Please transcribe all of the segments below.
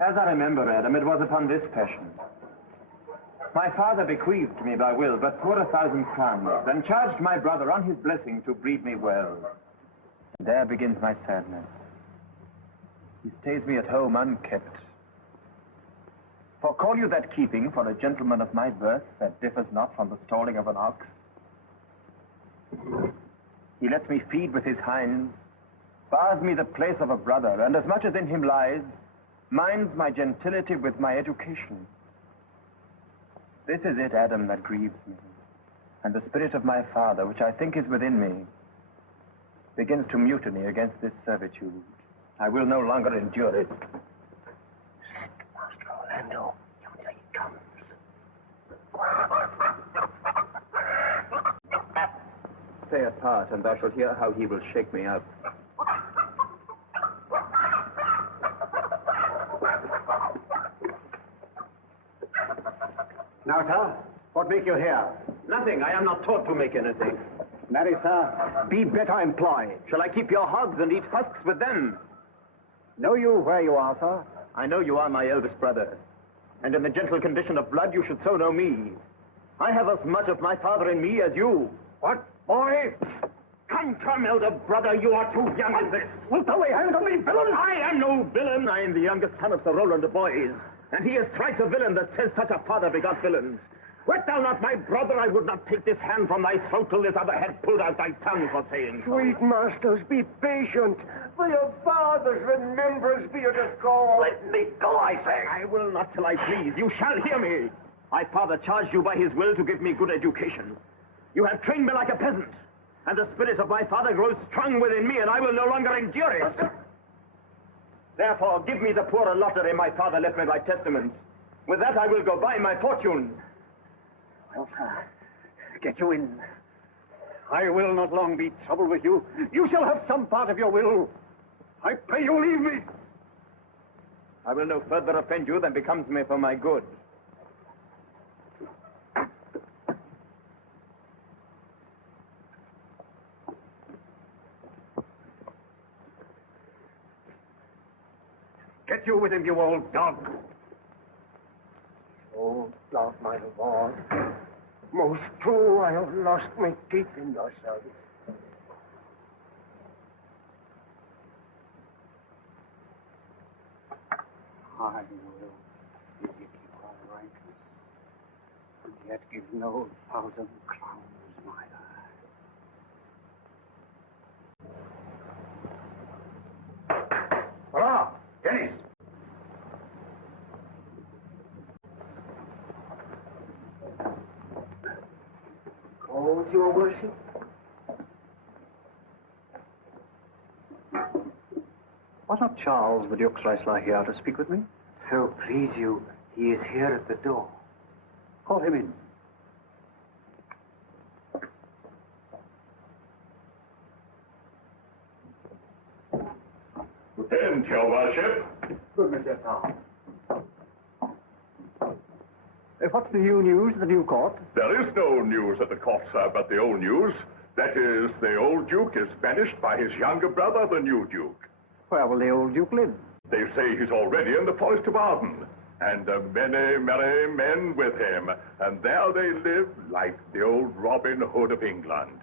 As I remember, Adam, it was upon this passion. My father bequeathed me by will but 4,000 crowns, and charged my brother on his blessing to breed me well. There begins my sadness. He stays me at home unkept. For call you that keeping for a gentleman of my birth that differs not from the stalling of an ox? He lets me feed with his hinds, bars me the place of a brother, and as much as in him lies, minds my gentility with my education. This is it, Adam, that grieves me. And the spirit of my father, which I think is within me, begins to mutiny against this servitude. I will no longer endure it. Master Orlando, yonder he comes. Stay apart, and thou shalt hear how he will shake me up. Now, sir, what make you here? Nothing. I am not taught to make anything. Marry, sir, be better employed. Shall I keep your hogs and eat husks with them? Know you where you are, sir? I know you are my eldest brother. And in the gentle condition of blood, you should so know me. I have as much of my father in me as you. What, boy? Come, elder brother, you are too young in this. Wilt thou lay hands on me, villain? I am no villain. I am the youngest son of Sir Roland de Boys. And he is thrice a villain that says such a father begot villains. Wert thou not my brother, I would not take this hand from thy throat till this other had pulled out thy tongue for saying so. Sweet masters, be patient. For your father's remembrance be it a call. Let me go, I say. I will not till I please. You shall hear me. My father charged you by his will to give me good education. You have trained me like a peasant. And the spirit of my father grows strong within me, and I will no longer endure it. Therefore, give me the poor lottery my father left me by testament. With that, I will go buy my fortune. Well, sir, get you in. I will not long be troubled with you. You shall have some part of your will. I pray you leave me. I will no further offend you than becomes me for my good. Get you with him, you old dog. Oh, God, my lord. Most true, I have lost my teeth in your service. I will visit you all righteous, and yet give no 1,000 crowns neither. Hurrah! Dennis! Cause, your worship? Was not Charles, the Duke's Wrestler, here to speak with me? So please you, he is here at the door. Call him in. Attend, your worship. Good, Monsieur Paul. What's the new news at the new court? There is no news at the court, sir, but the old news. That is, the old Duke is banished by his younger brother, the new Duke. Where will the old Duke live? They say he's already in the Forest of Arden, and many merry men with him, and there they live like the old Robin Hood of England.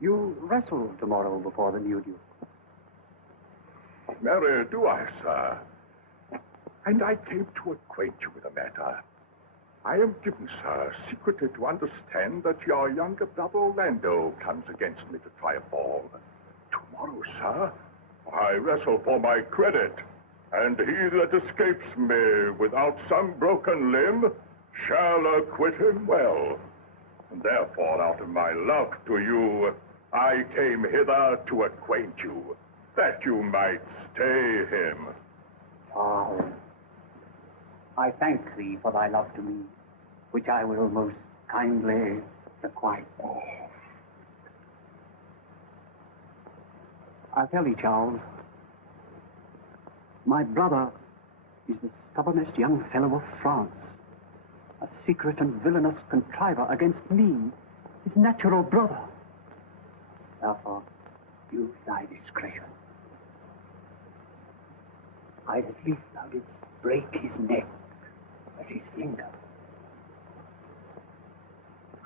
You wrestle tomorrow before the new Duke. Marry, do I, sir? And I came to acquaint you with the matter. I am given, sir, secretly to understand that your younger brother Orlando comes against me to try a fall. Tomorrow, sir, I wrestle for my credit, and he that escapes me without some broken limb shall acquit him well. And therefore, out of my love to you, I came hither to acquaint you, that you might stay him. Charles, I thank thee for thy love to me, which I will most kindly requite. I'll tell thee, Charles, my brother is the stubbornest young fellow of France, a secret and villainous contriver against me, his natural brother. Therefore, use thy discretion. I'd as lief thou didst break his neck as his finger.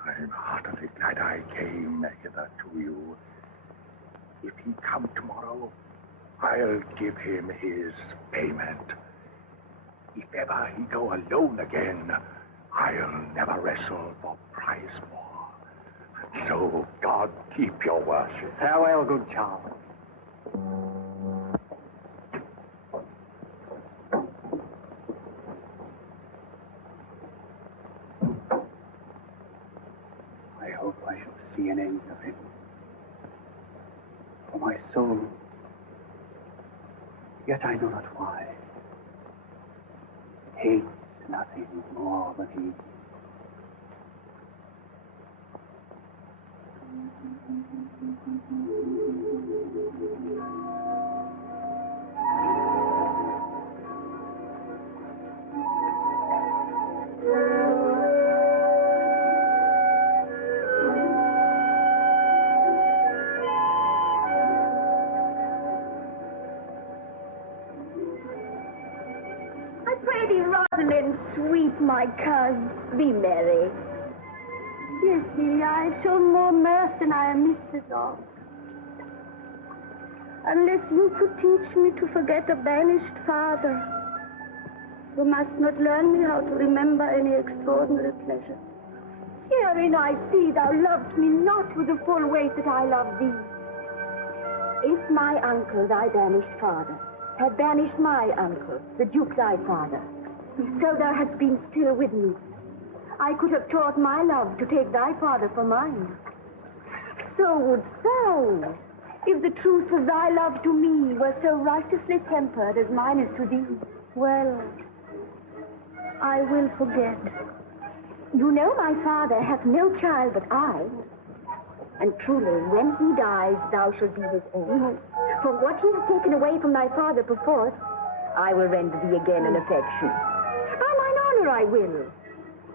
I'm heartily glad I came hither to you. If he come tomorrow, I'll give him his payment. If ever he go alone again, I'll never wrestle for prize more. So God keep your worship. Farewell, good Charles. I hope I shall see an end of him. For my soul, yet I know not why, hates nothing more than he. Rosalind, sweet my cousin, be merry. Yes, Celia, I show more mirth than I am mistress of. Unless you could teach me to forget a banished father, you must not learn me how to remember any extraordinary pleasure. Herein I see thou lovest me not with the full weight that I love thee. If my uncle, thy banished father, had banished my uncle, the Duke thy father, so thou hast been still with me, I could have taught my love to take thy father for mine. So wouldst thou, if the truth of thy love to me were so righteously tempered as mine is to thee. Well, I will forget. You know my father hath no child but I, and truly, when he dies, thou shalt be his heir. For what he has taken away from thy father perforce, I will render thee again in affection. By mine honor I will.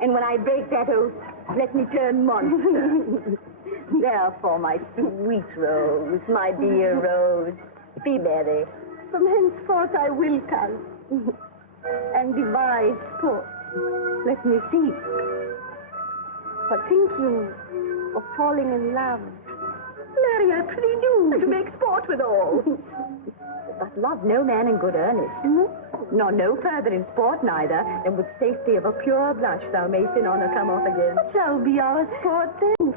And when I break that oath, let me turn monster. Therefore, my sweet Rose, my dear Rose, be merry. From henceforth I will come and devise sports. Let me see. But think you of falling in love? Marry, I pray do, to make sport withal. But love no man in good earnest, nor no further in sport neither, than with safety of a pure blush thou mayst in honor come off again. What shall be our sport then?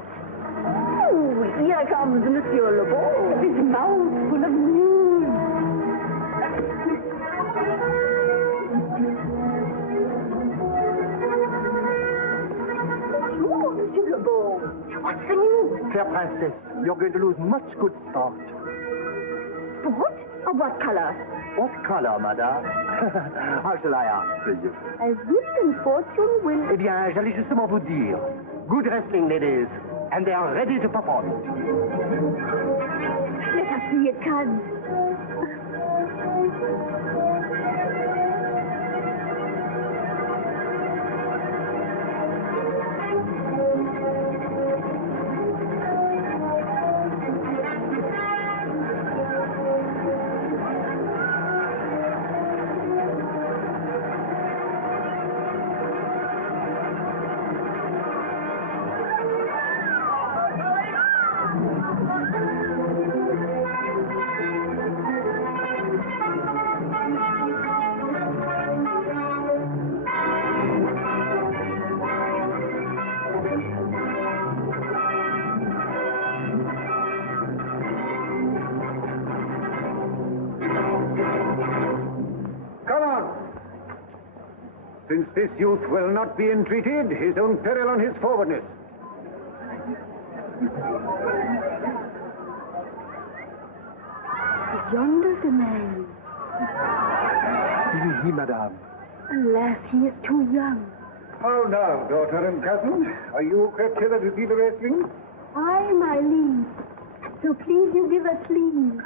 Oh, here comes Monsieur Le Beau, his mouth full of news. Oh, Monsieur Le Beau, what's the news? Fair princess, you're going to lose much good sport. Sport? Of what color? What color, madame? How shall I answer you? As wit and fortune will... Eh bien, j'allais justement vous dire. Good wrestling, ladies, and they are ready to perform it. Let us see it, cousin. Since this youth will not be entreated, his own peril on his forwardness. Is yonder the man? It is he, madame. Alas, he is too young. How now, daughter and cousin? Are you crept hither to see the wrestling? Aye, my liege. So please you give us leave.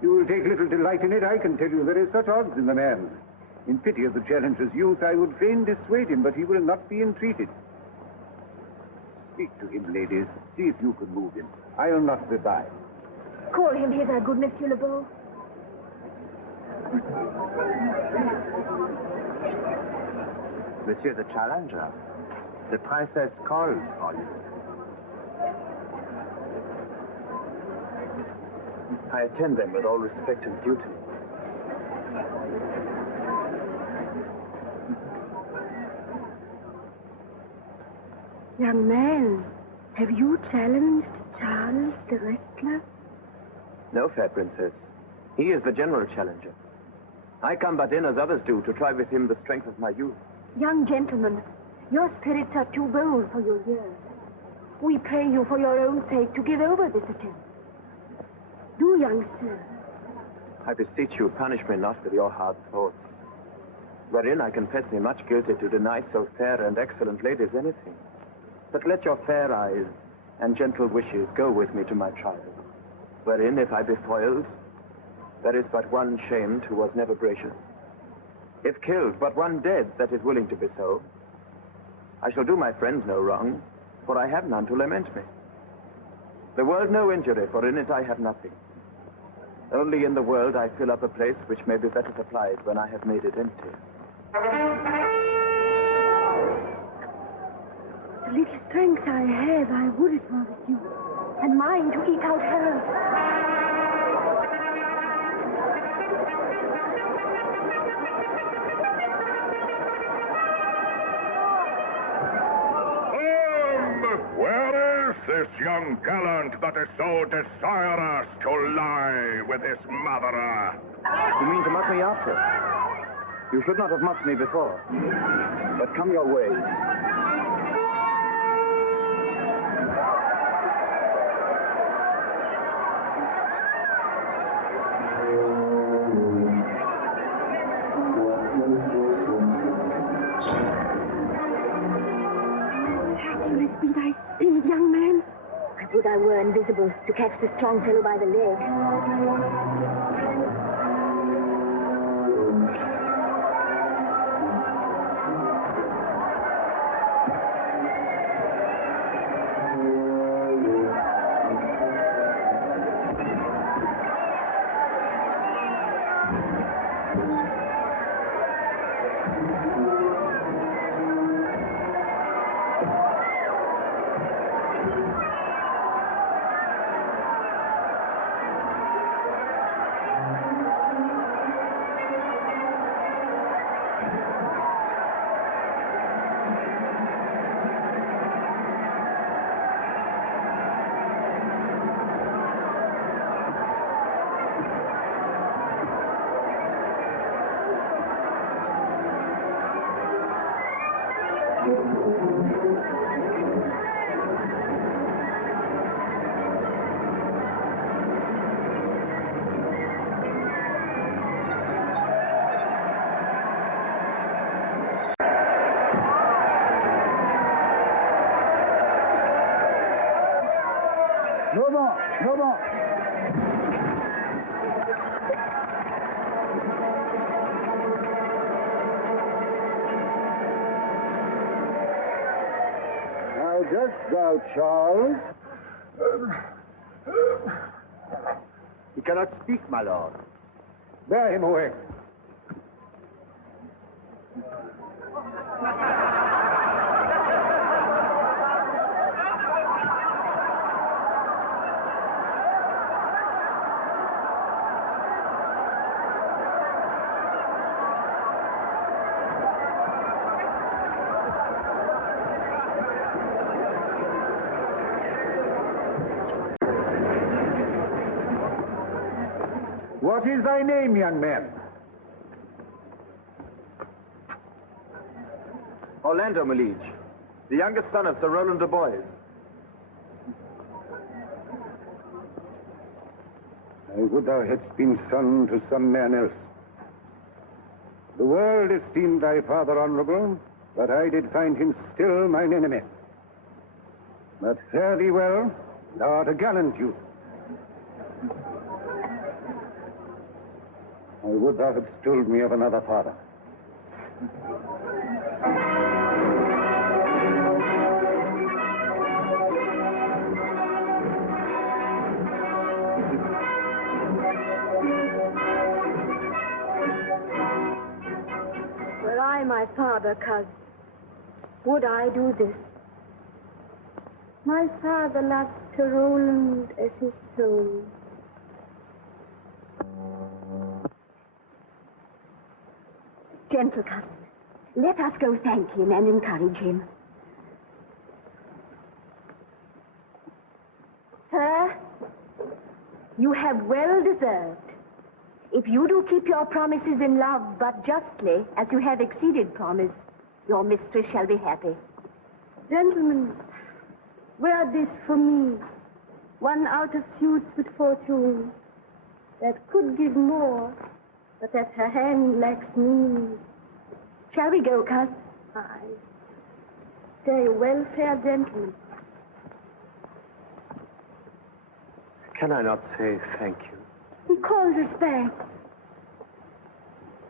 You will take little delight in it, I can tell you. There is such odds in the man. In pity of the challenger's youth, I would fain dissuade him, but he will not be entreated. Speak to him, ladies. See if you can move him. I will not be by. Call him hither, good Monsieur Le Beau. Monsieur the Challenger, the Princess calls for you. I attend them with all respect and duty. Young man, have you challenged Charles the wrestler? No, fair princess. He is the general challenger. I come but in as others do to try with him the strength of my youth. Young gentleman, your spirits are too bold for your years. We pray you for your own sake to give over this attempt. Do, young sir. I beseech you, punish me not with your hard thoughts, wherein I confess me much guilty to deny so fair and excellent ladies anything. But let your fair eyes and gentle wishes go with me to my trial, wherein, if I be foiled, there is but one shamed who was never gracious. If killed, but one dead that is willing to be so. I shall do my friends no wrong, for I have none to lament me. The world no injury, for in it I have nothing. Only in the world I fill up a place which may be better supplied when I have made it empty. The little strength I have, I would it were with you, and mine to eke out hers. Where is this young gallant that is so desirous to lie with his mother? You mean to mock me after? You should not have mocked me before. But come your way. Miraculous be thy speed, young man. I would I were invisible to catch the strong fellow by the leg. No more, no more. How dost thou, Charles? He cannot speak, my lord. Bear him away. What is thy name, young man? Orlando, my liege. The youngest son of Sir Roland de Boys. I would thou hadst been son to some man else. The world esteemed thy father honorable, but I did find him still mine enemy. But fare thee well, thou art a gallant youth. I would thou hadst told me of another father. Were I my father, cousin, would I do this? My father loved Sir Roland as his soul. Gentle cousin, let us go thank him and encourage him. Sir, you have well deserved. If you do keep your promises in love, but justly, as you have exceeded promise, your mistress shall be happy. Gentlemen, wear this for me, one out of suits with fortune, that could give more, but that her hand lacks means. Shall we go, cousin? Aye. Stay well, fair gentlemen. Can I not say thank you? He calls us back.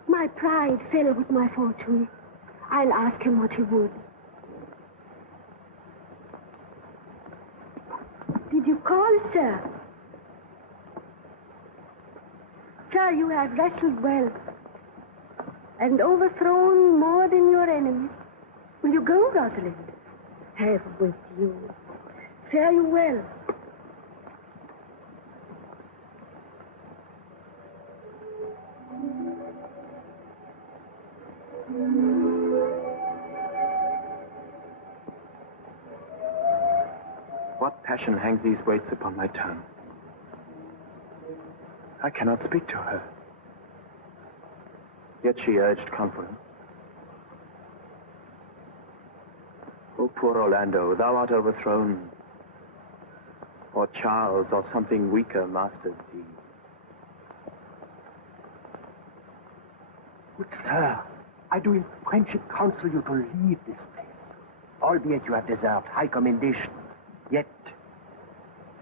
My pride fell with my fortune. I'll ask him what he would. Did you call, sir? Sir, you have wrestled well and overthrown more than your enemies. Will you go, Rosalind? Have with you. Fare you well. What passion hangs these weights upon my tongue? I cannot speak to her. Yet she urged conference. Oh, poor Orlando, thou art overthrown. Or Charles, or something weaker masters thee. Good sir, I do in friendship counsel you to leave this place. Albeit you have deserved high commendation, yet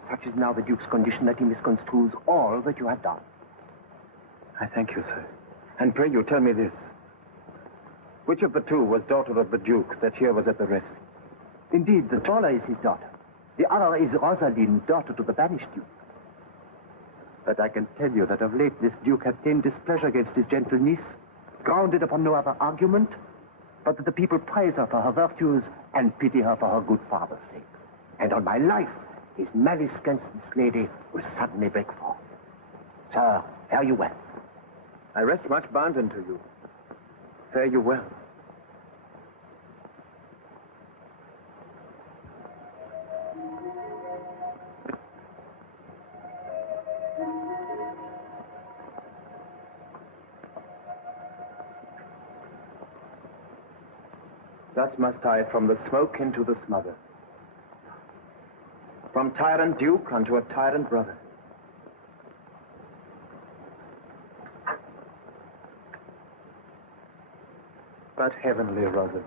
such is now the Duke's condition that he misconstrues all that you have done. I thank you, sir. And pray you tell me this. Which of the two was daughter of the Duke that here was at the wrestling? Indeed, the taller is his daughter. The other is Rosalind, daughter to the banished Duke. But I can tell you that of late this Duke hath tamed displeasure against his gentle niece, grounded upon no other argument, but that the people praise her for her virtues and pity her for her good father's sake. And on my life, his malice against this lady will suddenly break forth. Sir, fare you well. I rest much bounden to you. Fare you well. Thus must I from the smoke into the smother, from tyrant Duke unto a tyrant brother. But heavenly Rosalind,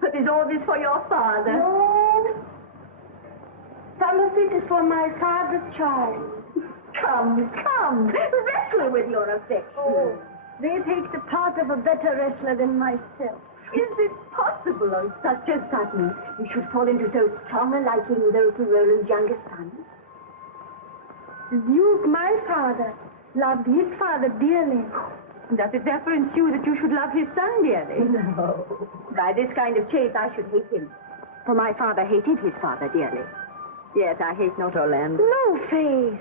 But is all this for your father? No. Some of it is for my father's child. Come, wrestle with your affection. Oh, they take the part of a better wrestler than myself. Is it possible on such a sudden you should fall into so strong a liking with those of Roland's youngest son? The Duke, my father, loved his father dearly. Does it therefore ensue that you should love his son dearly? No. By this kind of chase, I should hate him. For my father hated his father dearly. Yes, I hate not Orlando. No, Faith.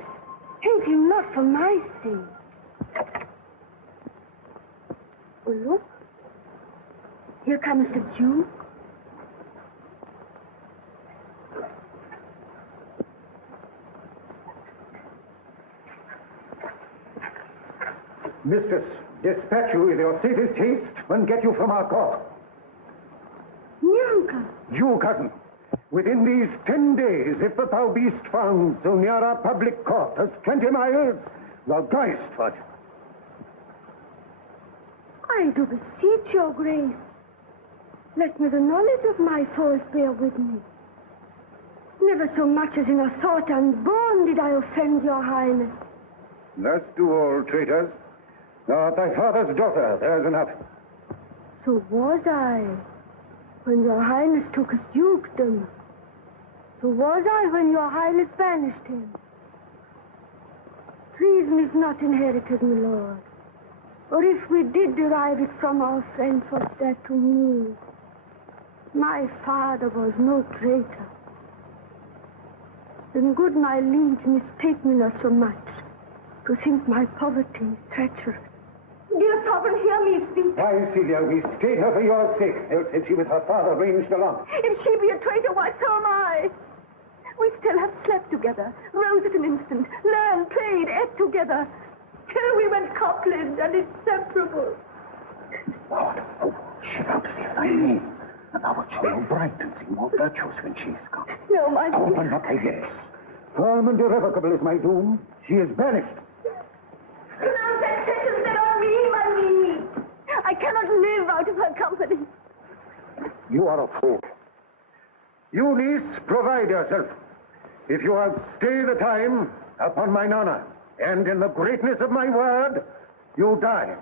Hate him not for my sake. Oh, look. Here comes the Duke. Mistress, dispatch you with your safest haste and get you from our court. Nyanka. You, cousin, within these 10 days, if that thou beest found so near our public court as 20 miles, thou diest for it. I do beseech your grace. Let me the knowledge of my fault bear with me. Never so much as in a thought unborn did I offend your highness. Thus do all traitors. Thou art thy father's daughter, there's enough. So was I, when your highness took his dukedom. So was I when your highness banished him. Treason is not inherited, my lord. Or if we did derive it from our friends, what's that to me? My father was no traitor. Then good my liege mistake me not so much to think my poverty is treacherous. Dear sovereign, hear me speak. Why, Celia, we stayed her for your sake, else had she with her father ranged along. If she be a traitor, why, so am I. We still have slept together, rose at an instant, learned, played, ate together, till we went coupled and inseparable. Lord, oh, she vouchsafe thy name, and thou wilt show more bright and sing more virtuous when she is come. No, my dear. Open not thy lips. Firm and irrevocable is my doom. She is banished. Pronounce that sentence then on me, my liege. I cannot live out of her company. You are a fool. You, niece, provide yourself. If you outstay the time, upon mine honor, and in the greatness of my word, you die.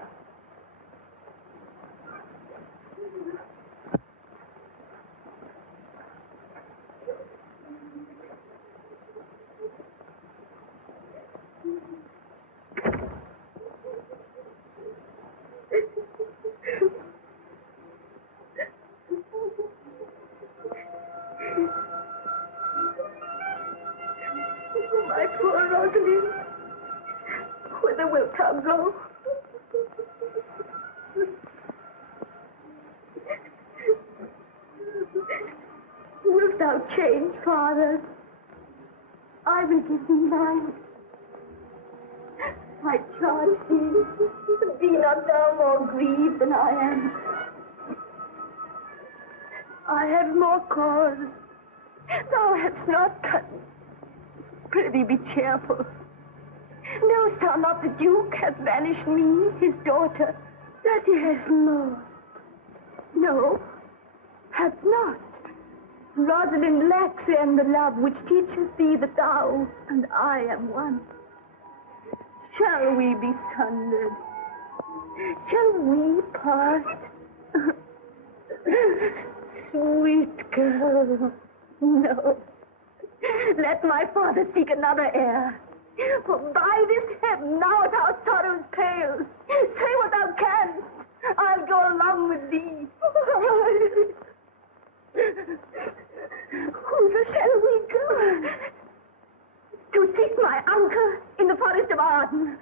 My poor Rosalind, whither wilt thou go? Wilt thou change, father? I will give thee mine. I charge thee, be not thou more grieved than I am. I have more cause. Thou hast not cut. Prithee, be cheerful. Knowest thou not the Duke hath banished me, his daughter? That he has not. No, hath not. Rosalind lacks then the love which teacheth thee that thou and I am one. Shall we be sundered? Shall we part? Sweet girl, no. Let my father seek another heir. For by this heaven, now at our sorrows pale, say what thou canst. I'll go along with thee. Whither shall we go? To seek my uncle in the Forest of Arden.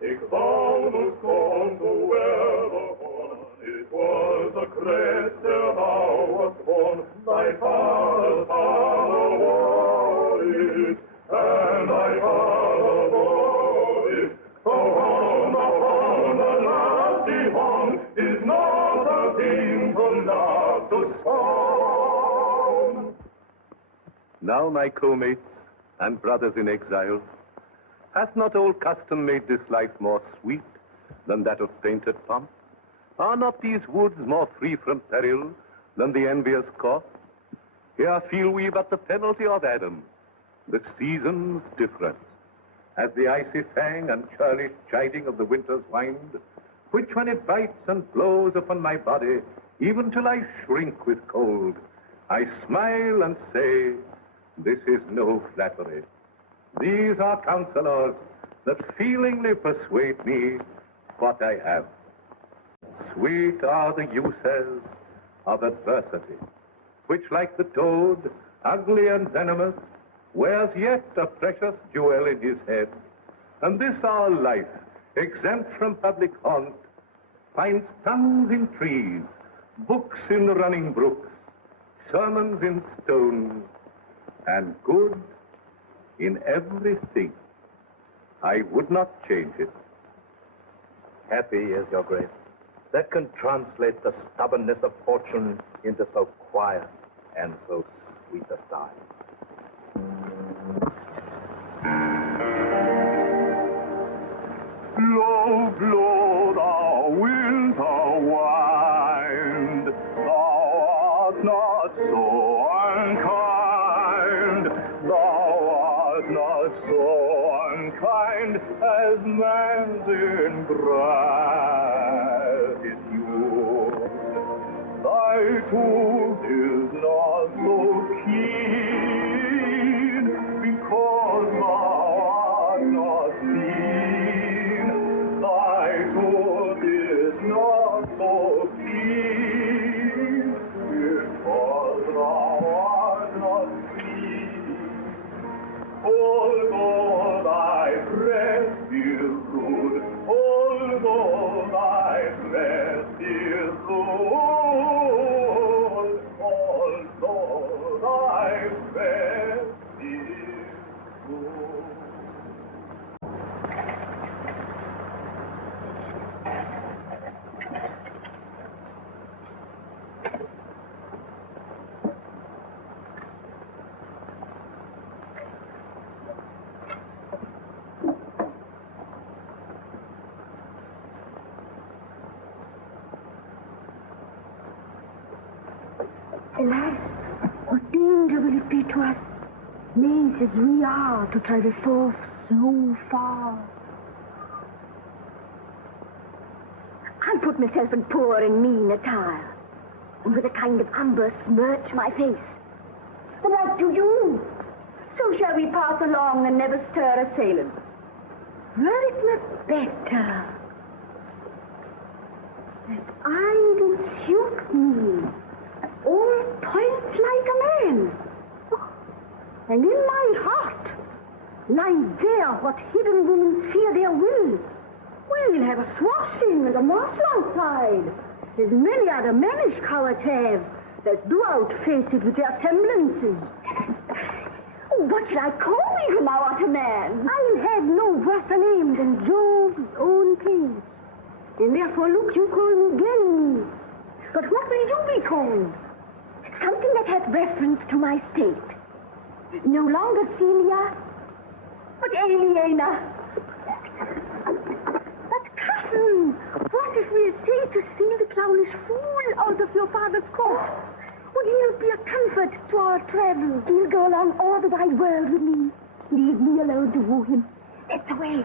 Exiled was gone to wear the horn. It was a crest ere thou wast born. Thy father's father wore it, and thy father bore it. The horn, the lusty horn, is not a thing to laugh to scorn. Now, my co-mates and brothers in exile, hath not old custom made this life more sweet than that of painted pomp? Are not these woods more free from peril than the envious court? Here feel we but the penalty of Adam, the season's difference, as the icy fang and churlish chiding of the winter's wind, which when it bites and blows upon my body, even till I shrink with cold, I smile and say, this is no flattery. These are counselors that feelingly persuade me what I have. Sweet are the uses of adversity, which like the toad, ugly and venomous, wears yet a precious jewel in his head. And this our life, exempt from public haunt, finds tongues in trees, books in running brooks, sermons in stone, and good in everything. I would not change it. Happy is your grace, that can translate the stubbornness of fortune into so quiet and so sweet a sigh. Blow, blow the winter wind, thou art not so unkind, thou art not so unkind as man's in gratitude. Thy tooth is not so keen, because thou art not seen. Thy tooth is not so keen, because thou art not seen. Although thy breast is rude, although thy breast is rude, although thy breast is rude. Alas, what danger will it be to us, maids as we are, to travel forth so far? I'll put myself in poor and mean attire, and with a kind of amber smirch my face. The like do you. So shall we pass along and never stir assailants. Were it not better that I do suit me, all points like a man, and in my heart lies there what hidden women fear their will. We'll have a swashing and a marshal outside, as many other mannish cowards have, that do outface it with their semblances. What shall I call me from now on, man? I'll have no worse a name than Jove's own page. And therefore, look, you call me Ganymede. But what will you be called? Something that hath reference to my state. No longer Celia, but Aliena. But, cousin, what if we essay to steal the clownish fool out of your father's court? Would he not be a comfort to our travel? He'll go along all the wide world with me. Leave me alone to woo him. Let's away.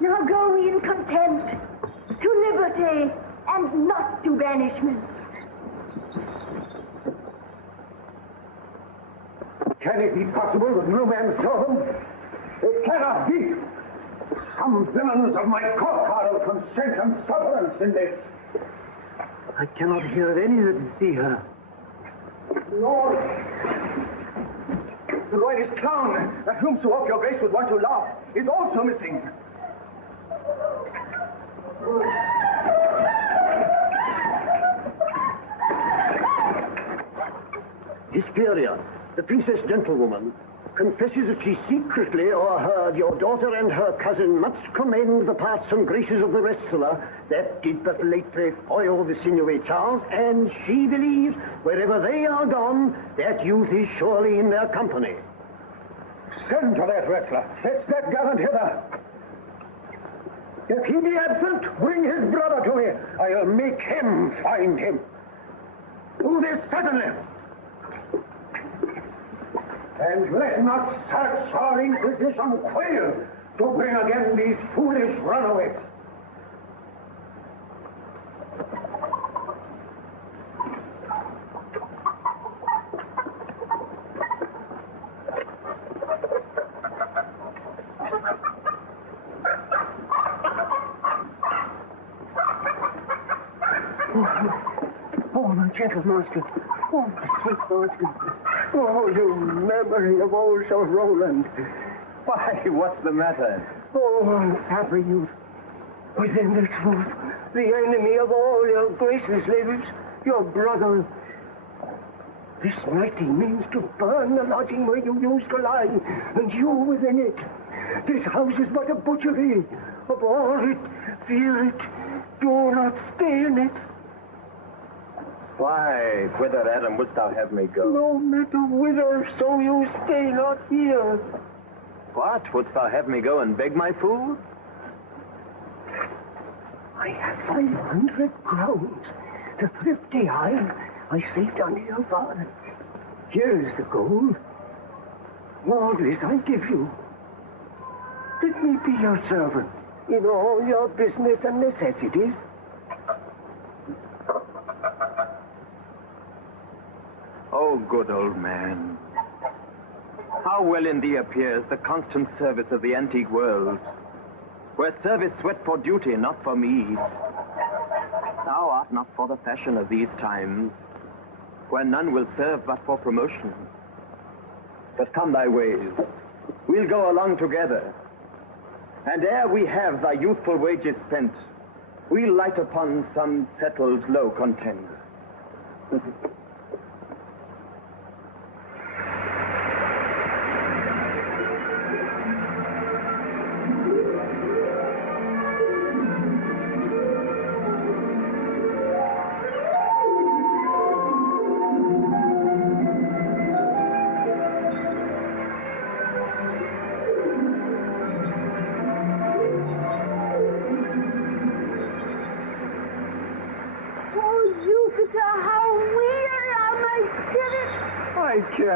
Now go we in content to liberty and not to banishment. Can it be possible that no man saw them? It cannot be. Some villains of my court are of consent and sufferance in this. I cannot hear of any that see her. Lord, the royalist clown, at whom so oft your grace would want to laugh, is also missing. Hesperia, the princess gentlewoman, confesses that she secretly o'erheard your daughter and her cousin much commend the parts and graces of the wrestler that did but lately foil the sinewy Charles, and she believes wherever they are gone, that youth is surely in their company. Send for that wrestler. Fetch that gallant hither. If he be absent, bring his brother to me. I'll make him find him. Do this suddenly. And let not search or inquisition fail to bring again these foolish runaways. Oh, my gentle master. Oh, my sweet master. Oh, you memory of old Sir Roland. Why, what's the matter? Oh, unhappy youth. Within this roof, the enemy of all your graces lives, your brother. This night he means to burn the lodging where you used to lie, and you within it. This house is but a butchery. Abhor it, fear it, do not stay in it. Why, whither, Adam, wouldst thou have me go? No matter whither, so you stay not here. What, wouldst thou have me go and beg my food? I have 500 crowns, the thrifty iron I saved under your father. Here's the gold. All this I give you. Let me be your servant in all your business and necessities. Oh, good old man. How well in thee appears the constant service of the antique world, where service sweat for duty, not for meed. Thou art not for the fashion of these times, where none will serve but for promotion. But come thy ways, we'll go along together, and ere we have thy youthful wages spent, we'll light upon some settled low content.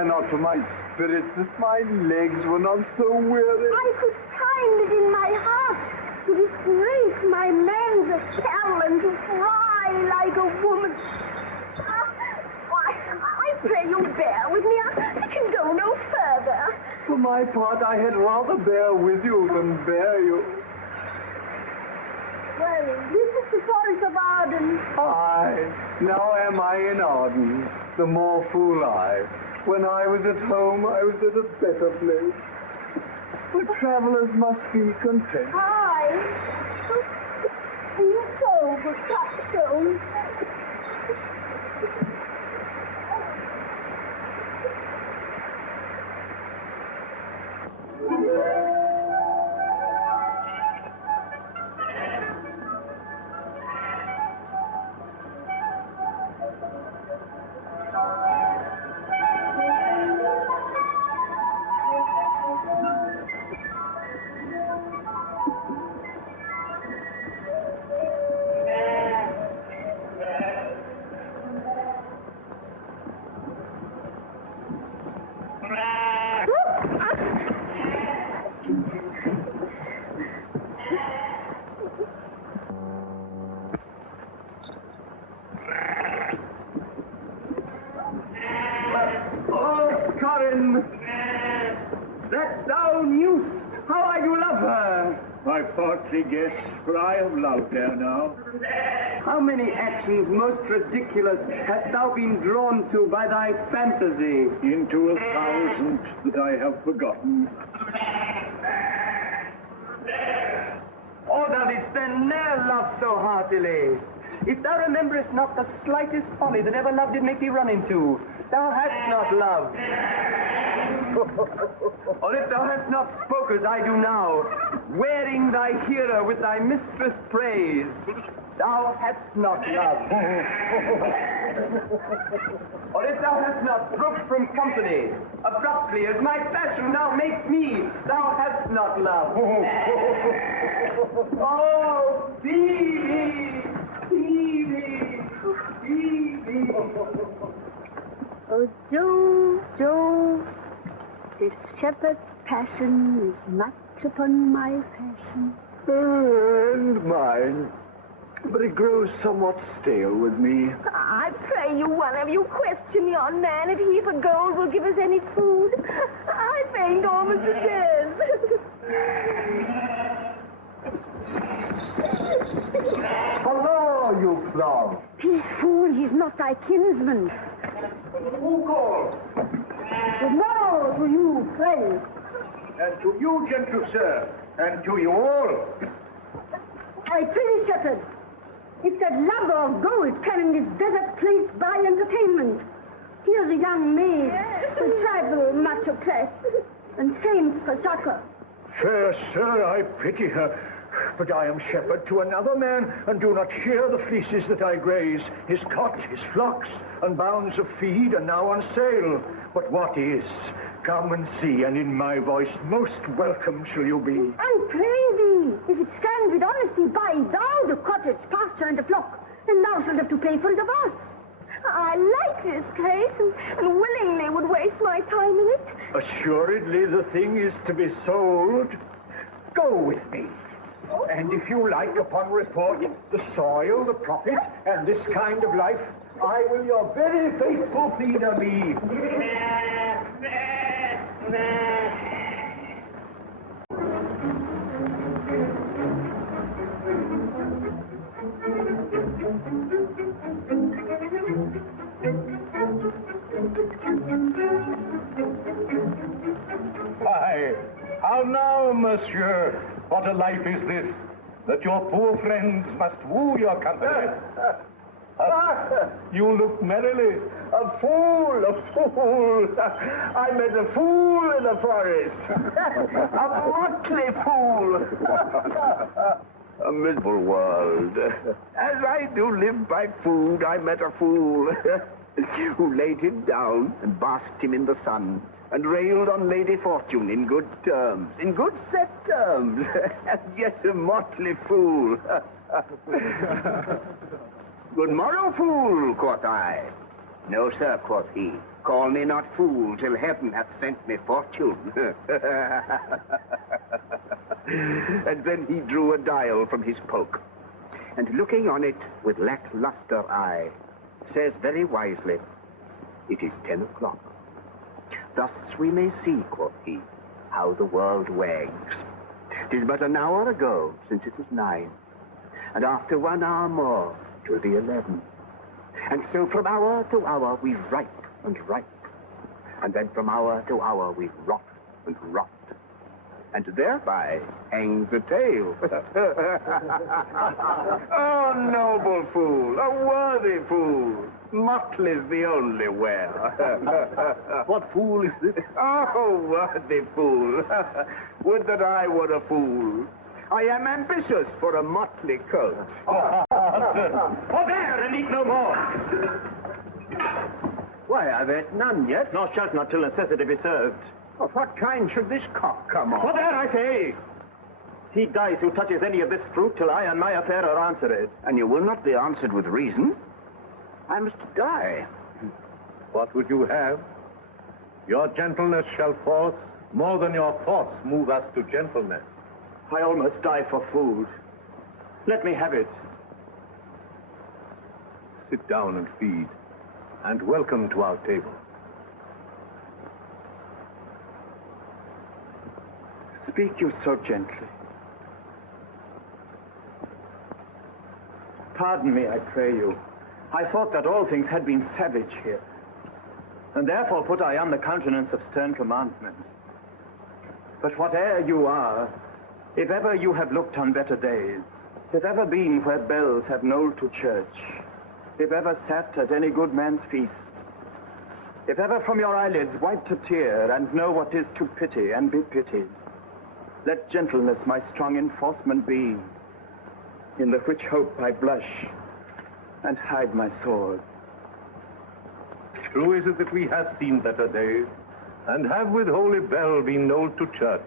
Not for my spirits if my legs were not so weary. I could find it in my heart to disgrace my man's talent to cry like a woman. I pray you bear with me. I can go no further. For my part, I had rather bear with you than bear you. Well, this is the Forest of Arden. Aye, now am I in Arden, the more fool I. When I was at home, I was at a better place. But travelers must be content. Aye. You so for Touchstone. Oh, Corin! That thou knewst how I do love her! I partly guess, for I have loved her now. How many actions most ridiculous hast thou been drawn to by thy fantasy? Into 1,000 that I have forgotten. Oh, thou didst then ne'er love so heartily. If thou rememberest not the slightest folly that ever love did make thee run into, thou hast not loved. Or if thou hast not spoke as I do now, wearing thy hearer with thy mistress' praise, thou hast not loved. Or if thou hast not broke from company, abruptly as my passion now makes me, thou hast not loved. Oh, Phoebe! Phoebe! Phoebe! Oh, Joe, Joe, this shepherd's passion is much upon my passion. And mine. But it grows somewhat stale with me. I pray you, one of you, question yon man if he for gold will give us any food. I faint almost to death. Hello, you clown. Peace, fool, he's not thy kinsman. Who calls? Good morrow to you, friend. And to you, gentle sir, and to you all. I pray, shepherd, if that lover of gold can in this desert place buy entertainment, here's a young maid who travel much oppressed and faints for succor. Fair sir, I pity her. But I am shepherd to another man, and do not share the fleeces that I graze. His cot, his flocks, and bounds of feed are now on sale. But what is? Come and see, and in my voice most welcome shall you be. I pray thee, if it stand with honesty, buy thou the cottage, pasture, and the flock, and thou shalt have to pay for it of us. I like this case and willingly would waste my time in it. Assuredly the thing is to be sold. Go with me. And if you like, upon report, the soil, the profit, and this kind of life, I will your very faithful feeder be. Why, how now, monsieur? What a life is this, that your poor friends must woo your company? You look merrily. A fool, a fool. I met a fool in the forest. A motley fool. A miserable world. As I do live by food, I met a fool who laid him down and basked him in the sun and railed on Lady Fortune in good terms, in good set terms, and yet a motley fool. Good morrow, fool, quoth I. No, sir, quoth he. Call me not fool till heaven hath sent me fortune. And then he drew a dial from his poke, and looking on it with lackluster eye, says very wisely, it is 10 o'clock. Thus we may see, quoth he, how the world wags. 'Tis but an hour ago since it was 9, and after 1 hour more 'twill be 11. And so from hour to hour we ripe and ripe, and then from hour to hour we rot and rot. And thereby hangs a tale. Oh, noble fool, a worthy fool. Motley's the only wear. What fool is this? Oh, worthy fool. Would that I were a fool. I am ambitious for a motley coat. Forbear and eat no more. Why, I've ate none yet, nor shalt not till necessity be served. Of what kind should this cock come on? Forbear, I say! He dies who touches any of this fruit till I and my affair are answered. And you will not be answered with reason. I must die. What would you have? Your gentleness shall force, more than your force, move us to gentleness. I almost die for food. Let me have it. Sit down and feed, and welcome to our table. Speak you so gently. Pardon me, I pray you. I thought that all things had been savage here, and therefore put I on the countenance of stern commandment. But whate'er you are, if ever you have looked on better days, if ever been where bells have knolled to church, if ever sat at any good man's feast, If ever from your eyelids wiped a tear, and know what is to pity and be pitied, let gentleness my strong enforcement be, in the which hope I blush and hide my sword. True is it that we have seen better days, and have with holy bell been knolled to church,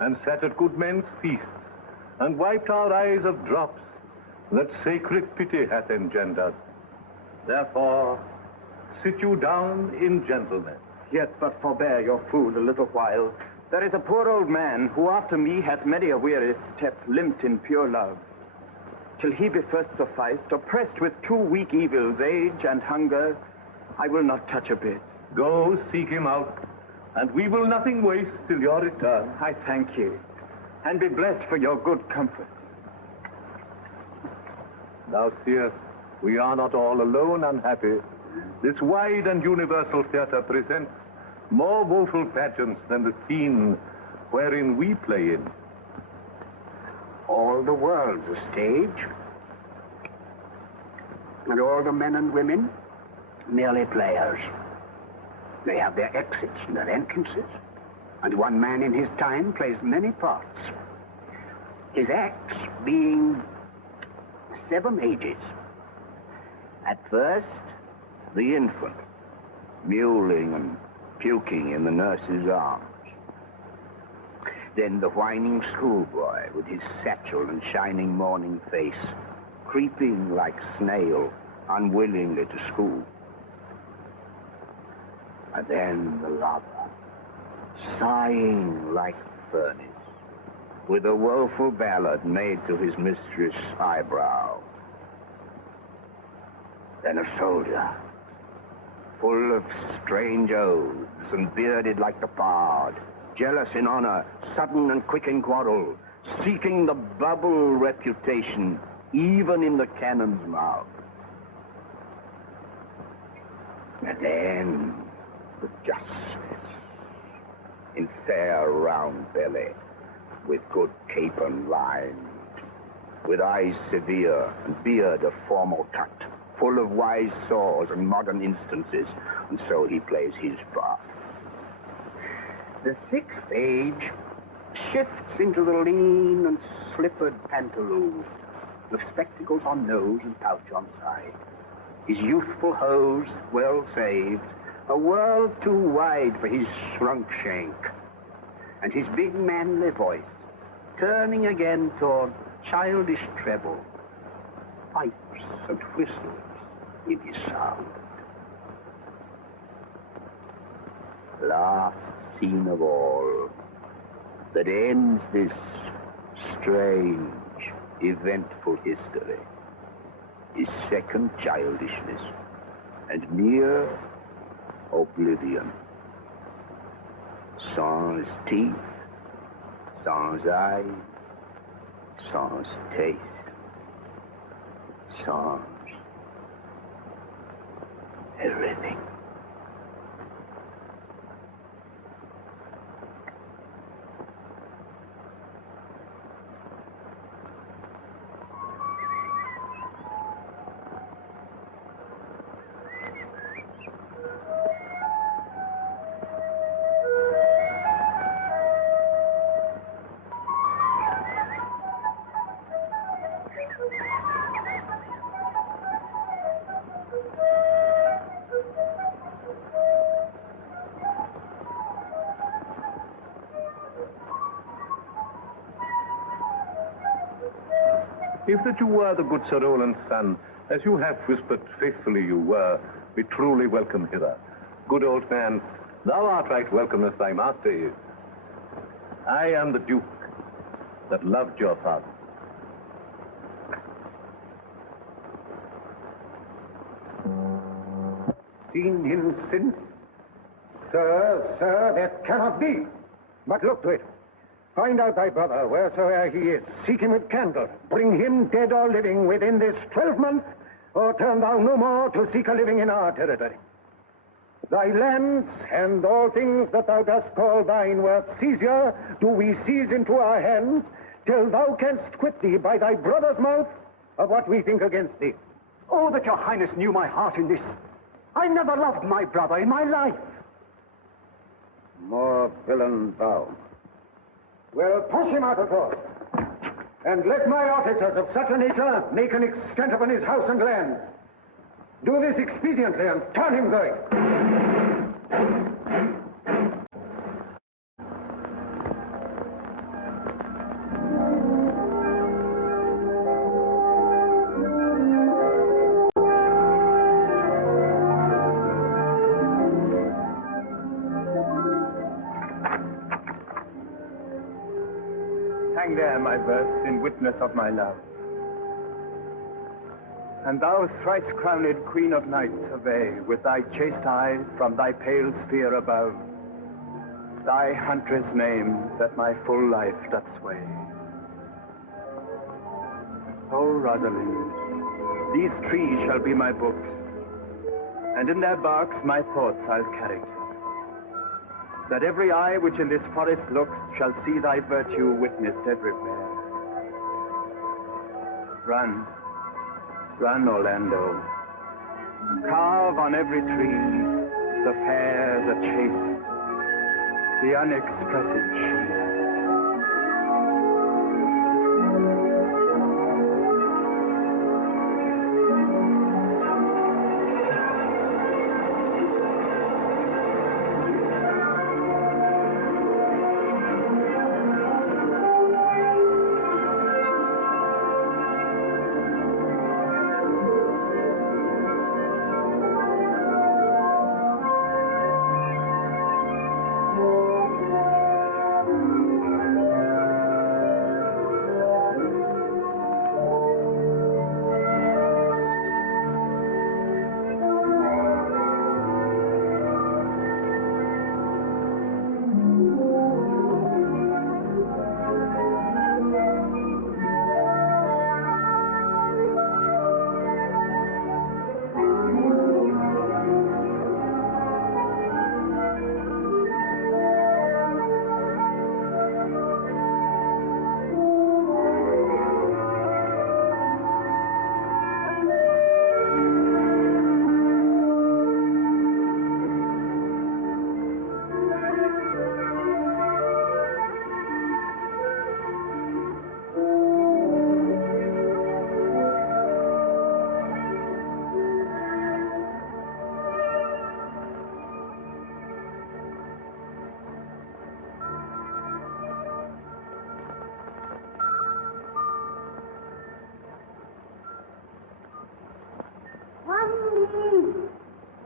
and sat at good men's feasts, and wiped our eyes of drops that sacred pity hath engendered. Therefore, sit you down in gentleness. Yet but forbear your food a little while. There is a poor old man who after me hath many a weary step limped in pure love, till he be first sufficed, oppressed with two weak evils, age and hunger, I will not touch a bit. Go, seek him out, and we will nothing waste till your return. I thank you, and be blessed for your good comfort. Thou seest, we are not all alone unhappy. This wide and universal theater presents more woeful pageants than the scene wherein we play in. All the world's a stage, and all the men and women merely players. They have their exits and their entrances, and one man in his time plays many parts. His acts being 7 ages. At first, the infant, mewling and puking in the nurse's arms. Then the whining schoolboy with his satchel and shining morning face, creeping like snail, unwillingly to school. And then the lover, sighing like furnace, with a woeful ballad made to his mistress' eyebrow. Then a soldier, full of strange oaths and bearded like the bard, jealous in honor, sudden and quick in quarrel, seeking the bubble reputation even in the cannon's mouth. And then the justice, in fair round belly, with good capon lined, with eyes severe and beard of formal cut, full of wise saws and modern instances, and so he plays his part. The 6th age shifts into the lean and slippered pantaloon, with spectacles on nose and pouch on side. His youthful hose, well saved, a world too wide for his shrunk shank, and his big manly voice, turning again toward childish treble, pipes and whistles in his sound. Last scene of all, that ends this strange, eventful history, is second childishness and mere oblivion. Sans teeth, sans eyes, sans taste, sans everything. If that you were the good Sir Roland's son, as you have whispered faithfully you were, be truly welcome hither. Good old man, thou art right welcome as thy master is. I am the Duke that loved your father. Seen him since? Sir, that cannot be. But look to it. Find out thy brother, wheresoe'er he is. Seek him with candle. Bring him, dead or living, within this 12 month, or turn thou no more to seek a living in our territory. Thy lands and all things that thou dost call thine worth seizure, do we seize into our hands, till thou canst quit thee by thy brother's mouth of what we think against thee. Oh, that your highness knew my heart in this. I never loved my brother in my life. More villain, Beau. Well, push him out of doors. And let my officers of such a nature make an extent upon his house and lands. Do this expediently and turn him going. Hang there, my verse, in witness of my love. And thou, thrice-crowned Queen of Night, survey with thy chaste eye from thy pale sphere above thy huntress name that my full life doth sway. O Rosalind, these trees shall be my books, and in their barks my thoughts I'll character, that every eye which in this forest looks shall see thy virtue witnessed everywhere. Run, run, Orlando. Carve on every tree the fair, the chaste, the unexpressive she.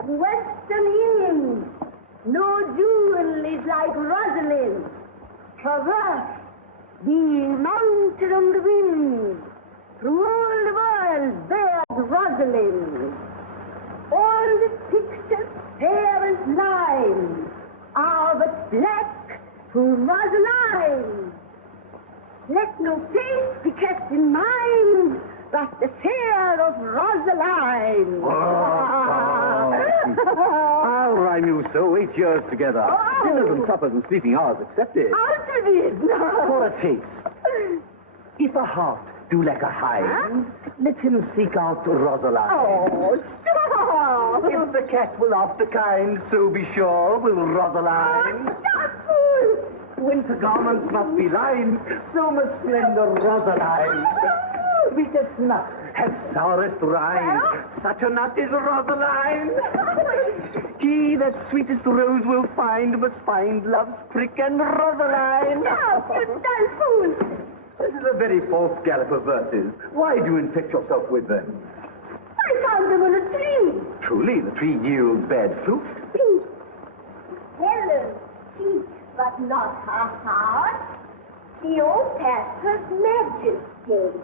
Western Inn, no jewel is like Rosalind. Traverse, be mounted on the wind, through all the world bears Rosalind. All the pictures fair as lime are but black to Rosaline. Let no face be kept in mind but the fair of Rosaline. I'll rhyme you so 8 years together. Dinners and suppers and sleeping hours accepted. Alternate now. For a taste. If a heart do lack a hind, let him seek out Rosaline. Oh, stop! If the cat will after kind, so be sure will Rosaline. Oh, stop, fool! Winter garments must be lined, so must slender Rosaline. Sweetest nut has sourest rind. Such a nut is Rosaline. He that sweetest rose will find must find love's prick and Rosaline. Stop, you dull fool! This is a very false gallop of verses. Why do you infect yourself with them? I found them on a tree. Truly, the tree yields bad fruit. Pink. Helen, cheek, but not her heart. Cleopatra's majesty.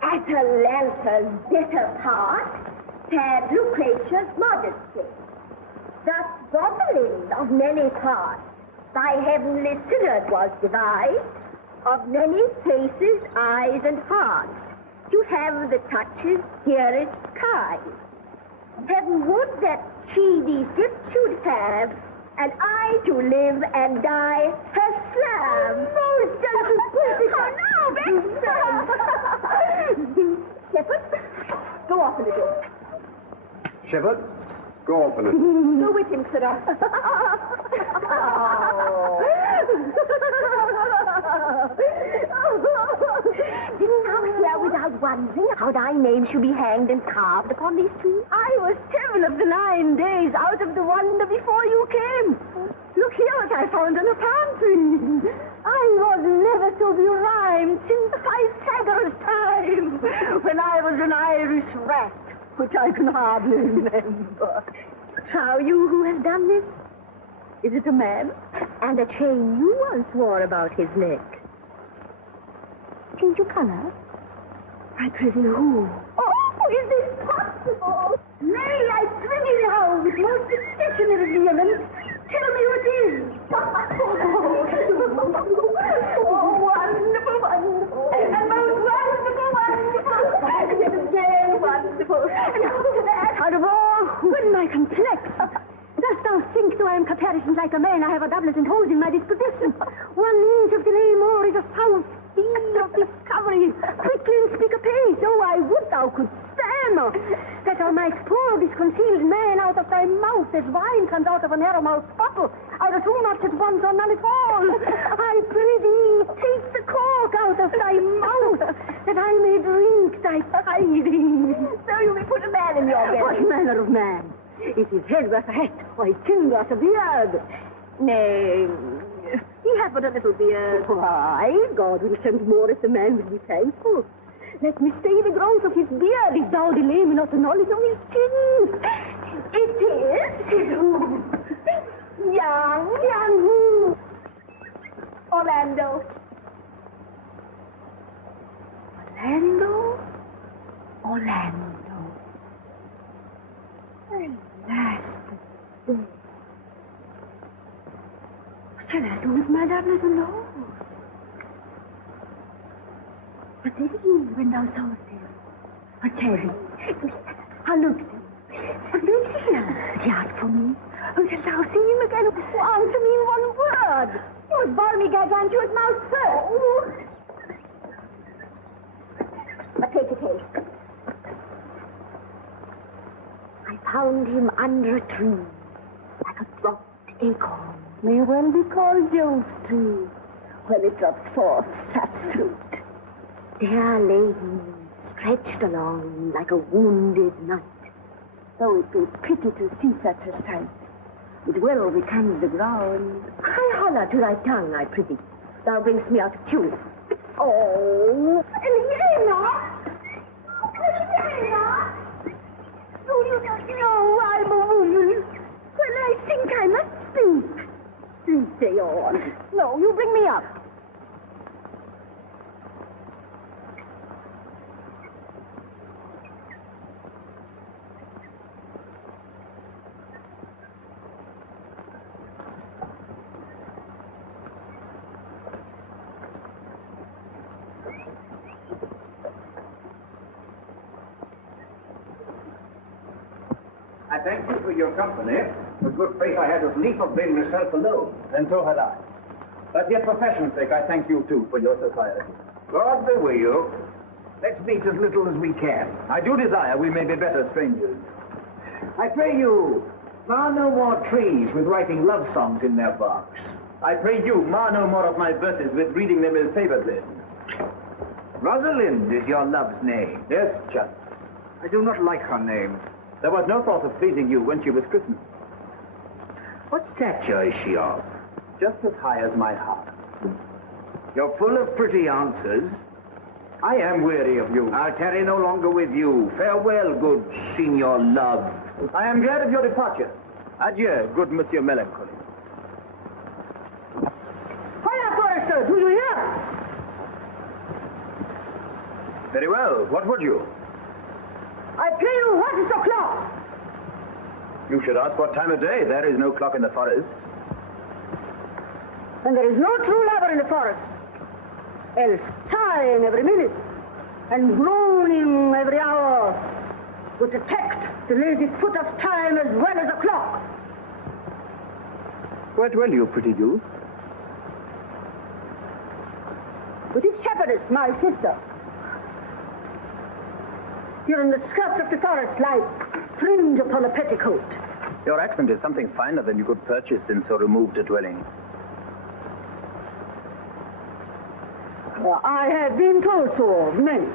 Atalanta's better part. Sad Lucretia's modesty. Thus Rosalind of many parts by heavenly synod was devised, of many faces, eyes, and hearts, to have the touches dearest kind. Heaven would that she these gifts should have, and I to live and die her slave. Most Shepherd, go off a little. Shepherd, Go open it. Go with him, sir. Didn't thou hear without wondering how thy name should be hanged and carved upon these trees? I was 7 of the 9 days out of the wonder before you came. Look here what I found in a palm tree. I was never so berhymed since Pythagoras' time, when I was an Irish rat, which I can hardly remember. Trow you who has done this? Is it a man? And a chain you once wore about his neck. Change your color? I prithee who? Oh, is this possible? Nay, I prithee now, with most exceptionary vehemence, tell me what is. Oh, wonderful, wonderful. And most wonderful, wonderful. Yet again, wonderful. And after that, out of all, when my complex. Dost thou think, though I am caparisoned like a man, I have a doublet and holes in my disposition? 1 inch of delay more is a south sea of discovery. Quickly and speak apace. Oh, I would thou couldst stammer, that thou mightst pour this concealed man out of thy mouth as wine comes out of a narrow-mouthed bottle, either too much at once or none at all. I pray thee, take the cork out of thy mouth, that I may drink thy tidings. So you may put a man in your belly. What manner of man? Is his head worth a hat, or his chin worth a beard? Nay, he hath but a little beard. Why, God will send more if the man will be thankful. Let me stay the growth of his beard, if thou delay me not the knowledge of his chin. It is young who? Orlando. Alas, the day. What shall I do with my doublet and hose? What did he when thou sawest him? What said he? How looked he? What makes he now? He asked for me. Oh, shalt thou see him again? Oh, answer me in one word. He was balmy gargantuous mouth first. But take a taste. I found him under a tree, like a dropped acorn. May well be called Jove's tree, when it drops forth such fruit. There lay he, stretched along like a wounded knight. Though it be pity to see such a sight, it well becomes the ground. I holler to thy tongue, I prithee. Thou bring'st me out of tune. Oh, Elena! Elena! Oh, you don't know I'm a woman. Well, I think I must speak. Please stay on. No, you bring me up. I thank you for your company. With good faith, I had as lief have been myself alone. And so had I. But yet, for fashion's sake, I thank you, too, for your society. God be with you. Let's meet as little as we can. I do desire we may be better strangers. I pray you, mar no more trees with writing love songs in their barks. I pray you, mar no more of my verses with reading them ill-favoredly. Rosalind is your love's name. Yes, just. I do not like her name. There was no thought of pleasing you when she was christened. What stature is she of? Just as high as my heart. You're full of pretty answers. I am weary of you. I'll tarry no longer with you. Farewell, good Signor Love. I am glad of your departure. Adieu, good Monsieur Melancholy. Hiya, Forester, do you hear? Very well. What would you? I pray you, what is the clock? You should ask what time of day. There is no clock in the forest. And there is no true lover in the forest. Else sighing every minute and groaning every hour would detect the lazy foot of time as well as a clock. Quite well, you pretty youth. It is shepherdess, my sister. Here in the skirts of the forest lie fringe upon a petticoat, Your accent is something finer than you could purchase in so removed a dwelling. I have been told so of many.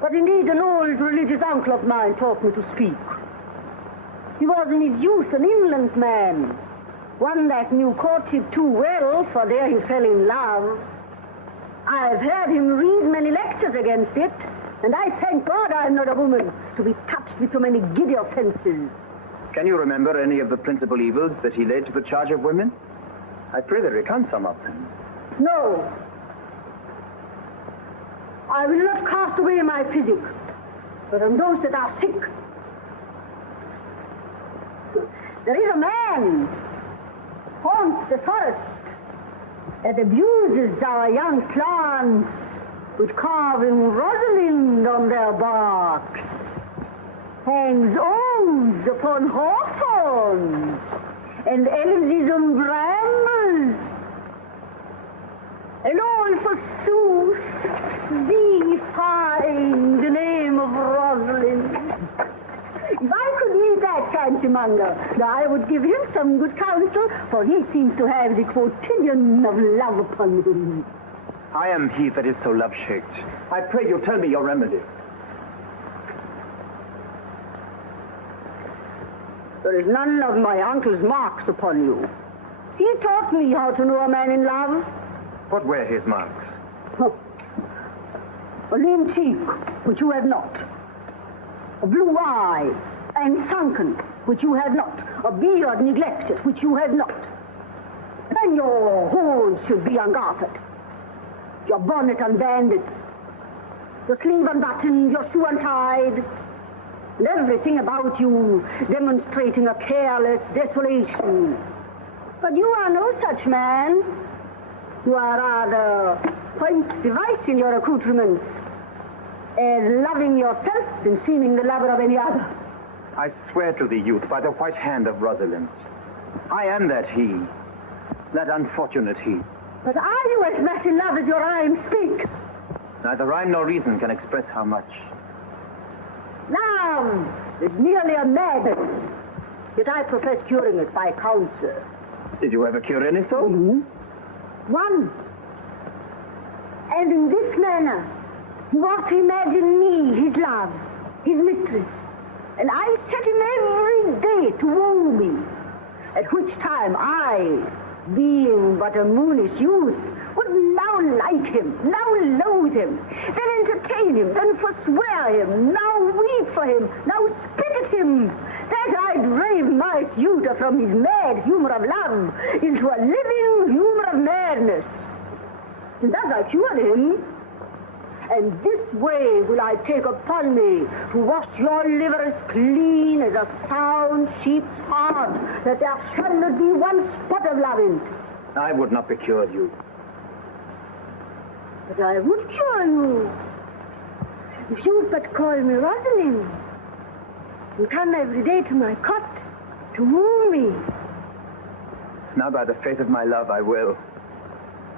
But indeed, an old religious uncle of mine taught me to speak. He was in his youth an inland man, one that knew courtship too well, for there he fell in love. I've heard him read many lectures against it, and I thank God I'm not a woman to be touched with so many giddy offenses. Can you remember any of the principal evils that he laid to the charge of women? I pray that recount some of them. No. I will not cast away my physic, but on those that are sick. There is a man haunts the forest that abuses our young plants with carving Rosalind on their barks, hangs oaths upon hawthorns, and elms on brambles, and all forsooth defying the name of Rosalind. If I could meet that fancy-monger, I would give him some good counsel, for he seems to have the quotidian of love upon him. I am he that is so love-shaked. I pray you tell me your remedy. There is none of my uncle's marks upon you. He taught me how to know a man in love. What were his marks? A lean cheek, which you have not. A blue eye, and sunken, which you have not. A beard neglected, which you have not. And your hose should be ungartered. Your bonnet unbanded. Your sleeve unbuttoned, your shoe untied. And everything about you demonstrating a careless desolation. But you are no such man. You are rather point device in your accoutrements, as loving yourself than seeming the lover of any other. I swear to thee, youth, by the white hand of Rosalind, I am that he, that unfortunate he. But are you as much in love as your rhymes speak? Neither rhyme nor reason can express how much. Love is nearly a madness, yet I profess curing it by counsel. Did you ever cure any soul? Mm-hmm. One. And in this manner, he was to imagine me, his love, his mistress. And I set him every day to woo me, at which time I, being but a moonish youth, would now like him, now loathe him, then entertain him, then forswear him, now weep for him, now spit at him, that I drave my suitor from his mad humor of love into a living humor of madness. And thus I cured him. And this way will I take upon me to wash your liver as clean as a sound sheep's heart, that there shall not be one spot of love in it. I would not be cured, you. But I would cure you, if you would but call me Rosalind, and come every day to my cot to woo me. Now, by the faith of my love, I will.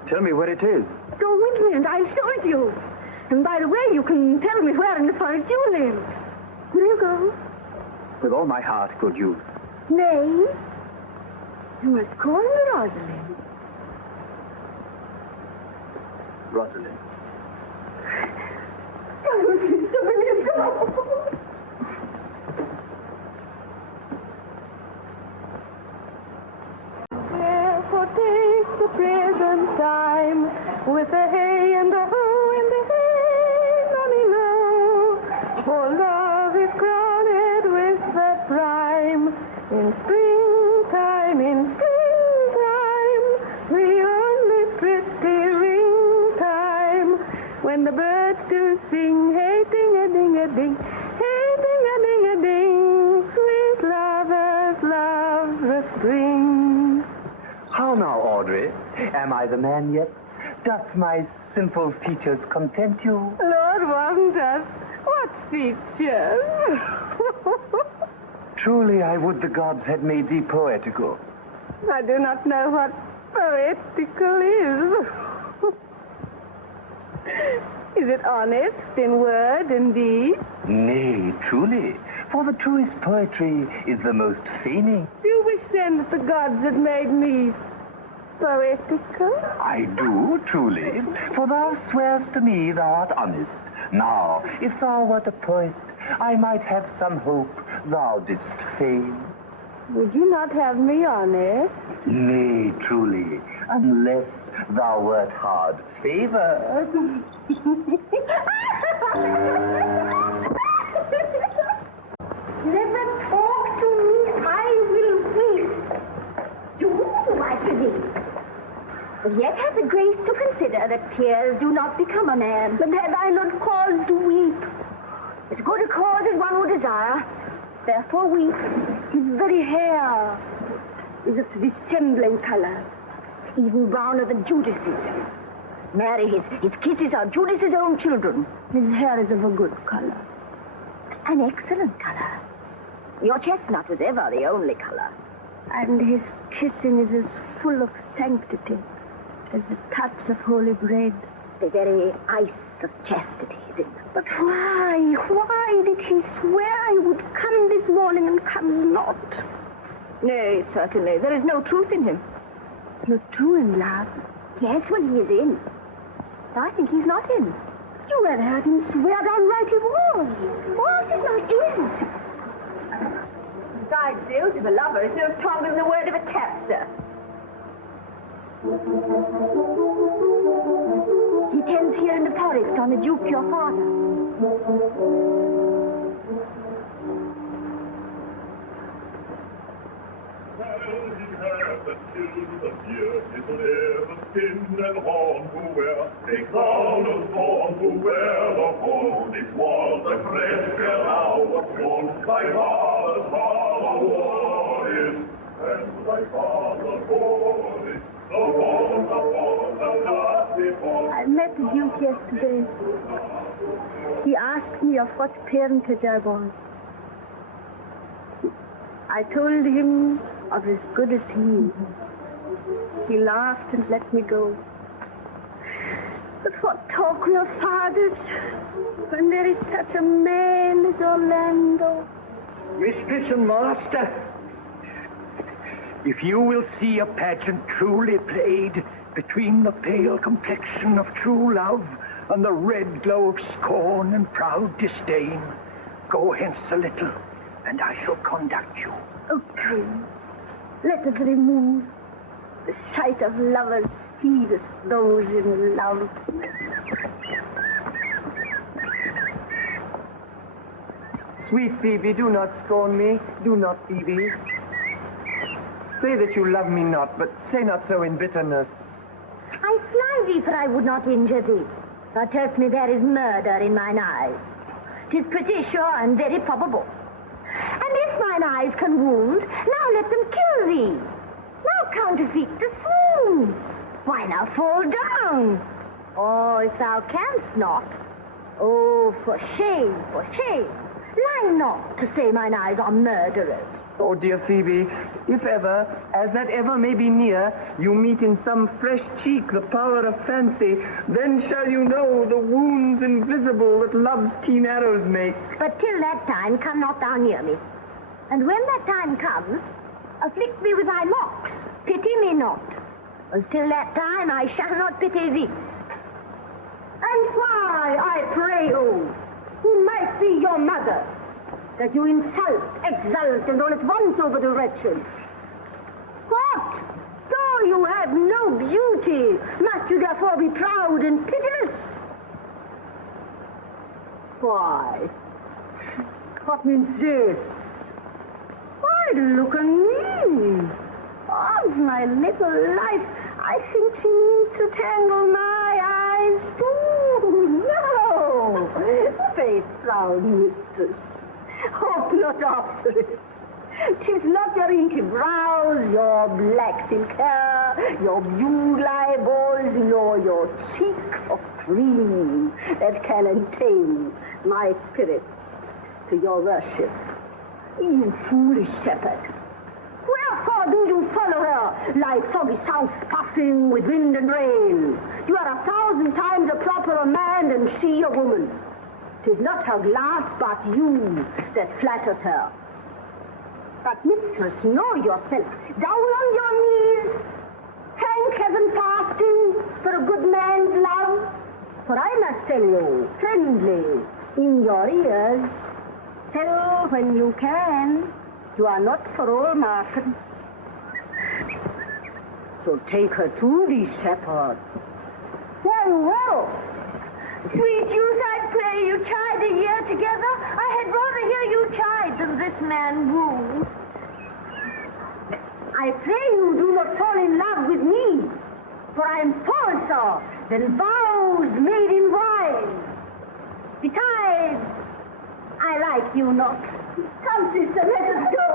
Tell me where it is. Go with me, and I'll show it you. And by the way, you can tell me where in the forest you live. Will you go? With all my heart, good youth. Nay, you must call me Rosalind. Rosalind. Therefore take the present time with the hay and the hoe and the hay, mommy low. For love is crowded with the prime. In springtime, the only pretty ring time, when the birds do sing, hey ding-a-ding-a-ding, hey ding-a-ding-a-ding, sweet lovers love the spring. How now, Audrey? Am I the man yet? Doth my simple features content you? Lord wonders, what features? Truly, I would the gods had made thee poetical. I do not know what poetical is. Is it honest in word and deed? Nay, truly, For the truest poetry is the most feigning. Do you wish then that the gods had made me poetical? I do, truly. For thou swearest to me thou art honest. Now, if thou wert a poet, I might have some hope thou didst feign. Would you not have me honest? Nay, truly, unless thou wert hard favored. Never talk to me, I will weep. Do, my pretty. But yet have the grace to consider that tears do not become a man. But have I not cause to weep? As good a cause as one would desire. Therefore weep. His very hair is of the dissembling color, even browner than Judas's. Marry, his kisses are Judas's own children. His hair is of a good color. An excellent color. Your chestnut was ever the only color. And his kissing is as full of sanctity as the touch of holy bread. The very ice of chastity is in them. But why did he swear I would come this morning and comes not? Nay, certainly, there is no truth in him. Not true in love? Yes, when he is in. I think he's not in. You have heard him swear downright he was. What is not in? Besides, the oath of a lover is no stronger than the word of a tapster. He tends here in the forest on the Duke, your father. A crown of thorn who wear the gold, it was the crest where thou wast born. Thy father's father wore it, and thy father bore it. I met the Duke yesterday. He asked me of what parentage I was. I told him of as good as he. He laughed and let me go. But what talk will fathers when there is such a man as Orlando? Mistress and master, if you will see a pageant truly played between the pale complexion of true love and the red glow of scorn and proud disdain, go hence a little, and I shall conduct you. Oh, come, let us remove. The sight of lovers feedeth those in love. Sweet Phoebe, do not scorn me. Do not, Phoebe. Say that you love me not, but say not so in bitterness. I fly thee, for I would not injure thee. Thou tell'st me there is murder in mine eyes. 'Tis pretty sure and very probable. And if mine eyes can wound, now let them kill thee. Now counterfeit the swoon. Why now fall down? Or if thou canst not, oh, for shame, lie not to say mine eyes are murderers. Oh, dear Phoebe, if ever, as that ever may be near, you meet in some fresh cheek the power of fancy, then shall you know the wounds invisible that love's keen arrows make. But till that time, come not thou near me. And when that time comes, afflict me with thy locks. Pity me not. Until that time, I shall not pity thee. And why, I pray you, who might be your mother, that you insult, exalt, and all at once over the wretched? What? Though you have no beauty, must you therefore be proud and pitiless? Why? What means this? Why, look at me. Of my little life, I think she means to tangle my eyes too. No! Faith, proud mistress. Hope not after it. 'Tis not your inky brows, your black silk hair, your blue eyeballs, nor your cheek of cream that can attain my spirit to your worship. You foolish shepherd. Wherefore do you follow her like foggy south puffing with wind and rain? You are 1,000 times a properer man than she a woman. 'Tis not her glass, but you that flatters her. But, mistress, know yourself. Down on your knees. Thank heaven fasting for a good man's love. For I must tell you, friendly, in your ears, tell when you can. You are not for all market. So take her to thee, shepherd. Very well. Sweet youth, I pray you chide a year together. I had rather hear you chide than this man woo. I pray you do not fall in love with me, for I am falser than vows made in wine. Besides, I like you not. Come, sister, let us go.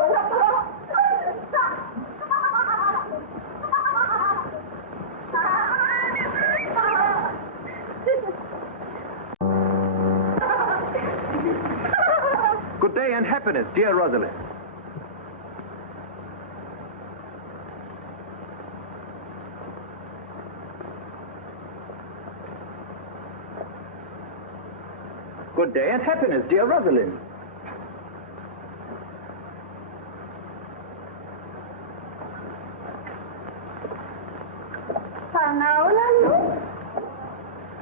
Good day and happiness, dear Rosalind. Good day and happiness, dear Rosalind. How now, Lando?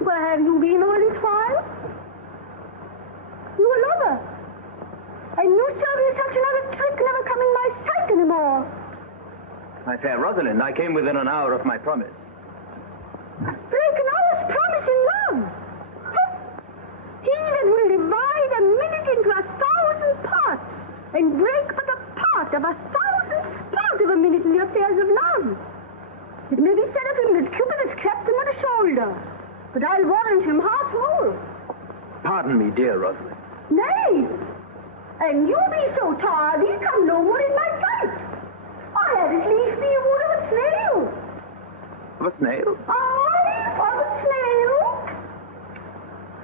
Where have you been all this while? You a lover. And you, Silvius, such another trick never come in my sight anymore. My fair Rosalind, I came within an hour of my promise. Break an hour's promise in love. He that will divide a minute into 1,000 parts and break but a part of 1,000th part of a minute in the affairs of love. It may be said of him that Cupid has clapped him on the shoulder, but I'll warrant him heart whole. Pardon me, dear Rosalind. Nay, and you be so tardy, come no more in my sight. I had as lief be a wood of a snail. Of a snail? Aye, of a snail.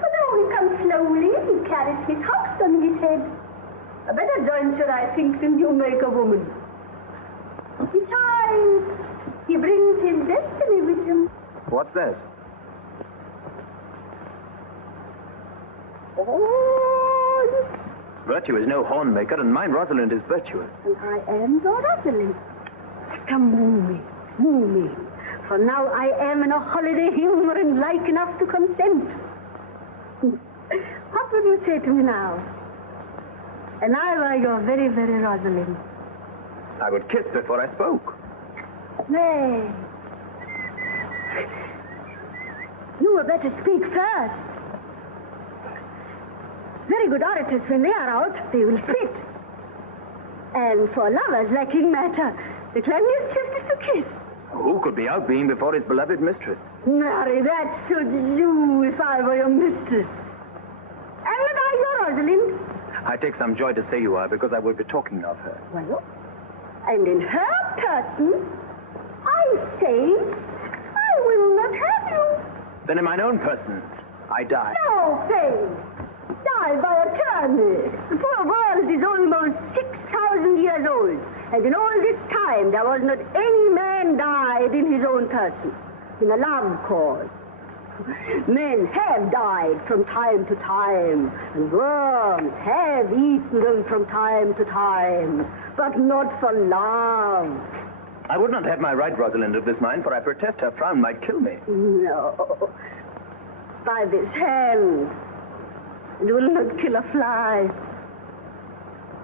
For though he comes slowly, he carries his house on his head. A better jointure, I think, than you make a woman. Besides, he brings his destiny with him. What's that? Oh, Virtue is no horn maker, and mine Rosalind is virtuous. and I am your Rosalind. Come, woo me. For now I am in a holiday humor and like enough to consent. What would you say to me now? And I were your very, very Rosalind. I would kiss before I spoke. Nay. You had better speak first. Very good orators, when they are out, they will spit. And for lovers lacking matter, the cleanliest shift is to kiss. Who could be out being before his beloved mistress? Marry, that should you if I were your mistress. Am not I your Rosalind? I take some joy to say you are, because I will be talking of her. Well, and in her person, I say, I will not have you. Then in mine own person, I die. No, Faye. Die by attorney. The poor world is almost 6,000 years old. And in all this time, there was not any man died in his own person, in a love cause. Men have died from time to time, and worms have eaten them from time to time, but not for love. I would not have my right, Rosalind, of this mind, for I protest her frown might kill me. No. By this hand, it will not kill a fly.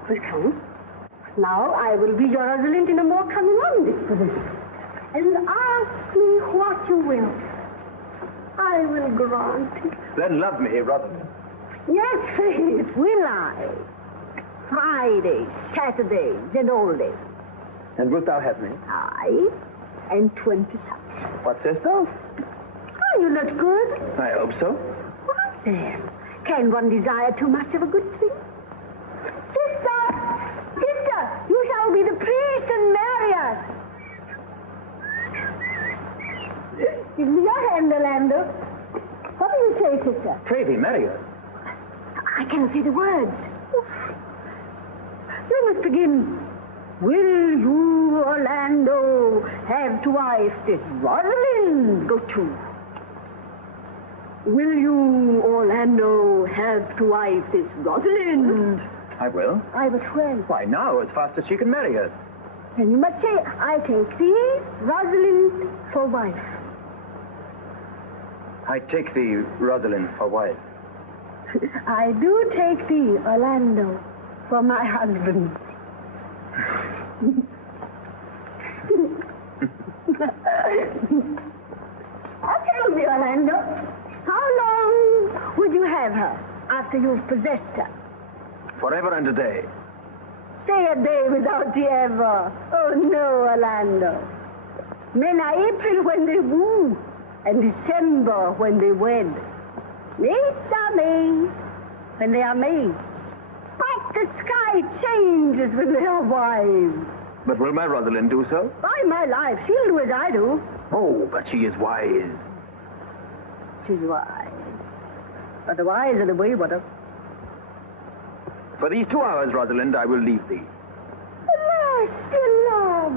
But come. Now I will be your Rosalind in a more coming on disposition. And ask me what you will. I will grant it. Then love me, Rosalind. Yes, faith, will I. Fridays, Saturdays, and all days. And wilt thou have me? Aye, and 20 such. What sayest thou? Are you not good? I hope so. What then? Can one desire too much of a good thing? Sister, you shall be the priest and marry us. Give me your hand, Orlando. What do you say, sister? Pray thee, marry us. I cannot say the words. You must begin. Will you, Orlando, have to wife this Rosalind? Go to. Will you, Orlando, have to wife this Rosalind? I will. I but when? Why, now, as fast as she can marry her. Then you must say, I take thee, Rosalind, for wife. I take thee, Rosalind, for wife. I do take thee, Orlando, for my husband. Tell me, Orlando, how long would you have her after you've possessed her? Forever and a day. Say a day without the ever. Oh, no, Orlando. Men are April when they woo, and December when they wed. Mates are maids when they are maids. But the sky changes when they are wives. But will my Rosalind do so? By my life, she'll do as I do. Oh, but she is wise. She's wise. But the wise are the waywarder. For these 2 hours, Rosalind, I will leave thee. Alas, dear love,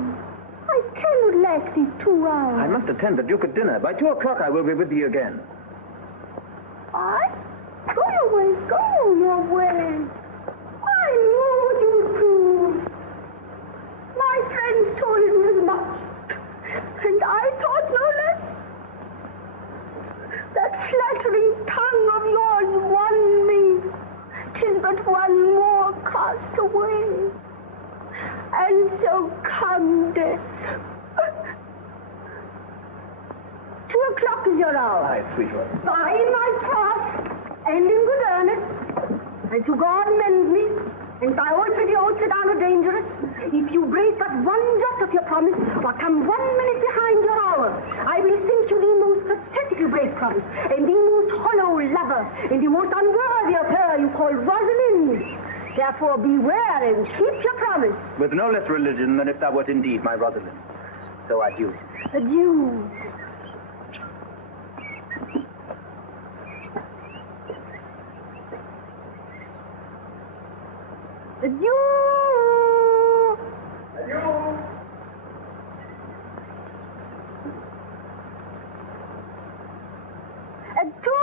I cannot lack thee 2 hours. I must attend the Duke at dinner. By 2 o'clock I will be with thee again. I? Go your way, go your way. I knew what you would do. My friends told me as much, and I thought no less. That flattering tongue of yours won me. 'Tis but one more cast away. And so come death. 2 o'clock is your hour. Aye, sweetheart. By my troth, and in good earnest, and to God mend me, and by all pretty oaths that are not dangerous, if you break but one jot of your promise, or come 1 minute behind your hour, I will think you the most pathetic you break promise, and the most hollow lover, and the most unworthy of her you call Rosalind. Therefore beware and keep your promise. With no less religion than if thou wert indeed my Rosalind. So adieu. Adieu. Adieu. Adieu. Adieu. At 2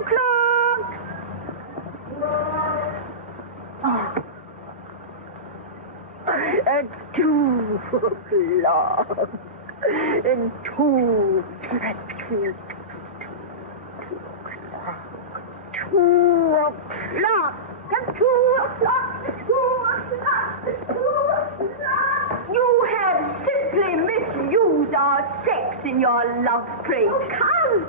o'clock. At 2 o'clock. And 2 o'clock. You have simply misused our sex in your love praise. Come,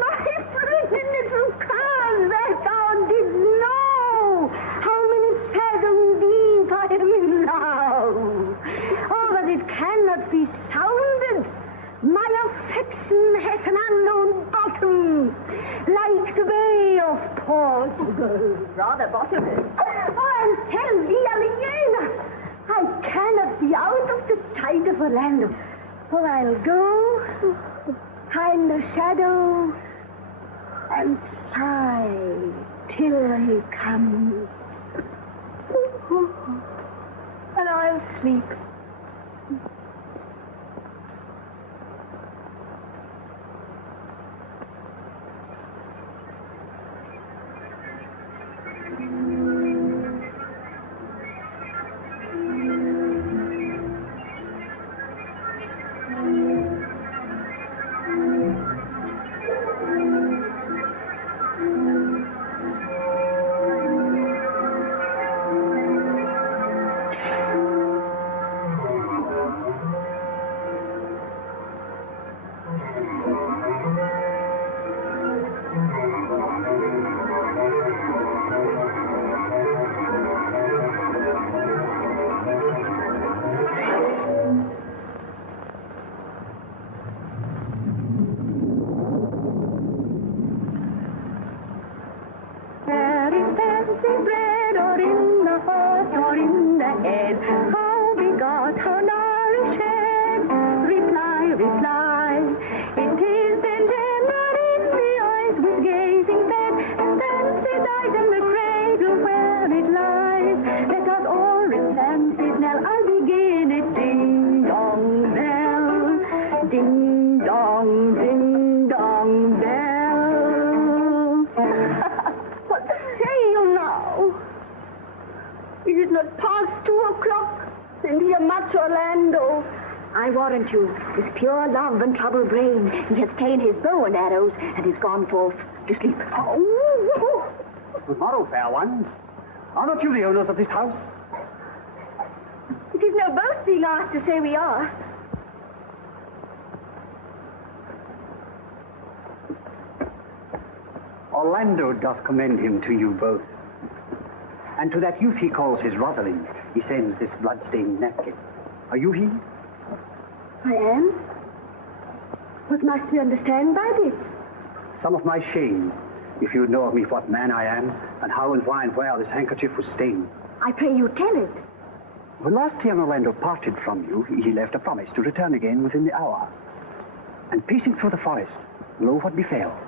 my pretty little cuz, that thou didst know how many fathoms deep I am in love. Oh, but it cannot be sounded. My affection hath an unknown bottom, like the Bay of Portugal. Rather bottomless. Oh, and tell thee, Aliena, I cannot be out of the sight of Orlando. For I'll go behind the shadow and sigh till he comes. And I'll sleep. not past 2 o'clock, and here much Orlando. I warrant you, with pure love and troubled brain, he hath ta'en his bow and arrows, and is gone forth to sleep. Good morrow, fair ones. Are not you the owners of this house? It is no boast being asked to say we are. Orlando doth commend him to you both. And to that youth he calls his Rosalind, he sends this blood-stained napkin. Are you he? I am. What must we understand by this? Some of my shame, if you know of me what man I am, and how and why and where this handkerchief was stained. I pray you tell it. When last he and Orlando parted from you, he left a promise to return again within the hour. And pacing through the forest, lo what befell.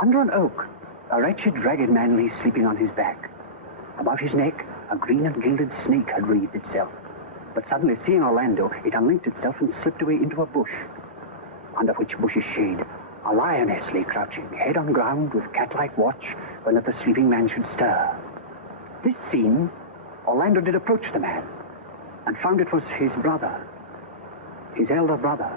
Under an oak, a wretched, ragged man lay sleeping on his back. About his neck, a green and gilded snake had wreathed itself. But suddenly, seeing Orlando, it unlinked itself and slipped away into a bush, under which bush's shade a lioness lay crouching, head on ground, with cat-like watch, when that the sleeping man should stir. This seen, Orlando did approach the man, and found it was his brother, his elder brother.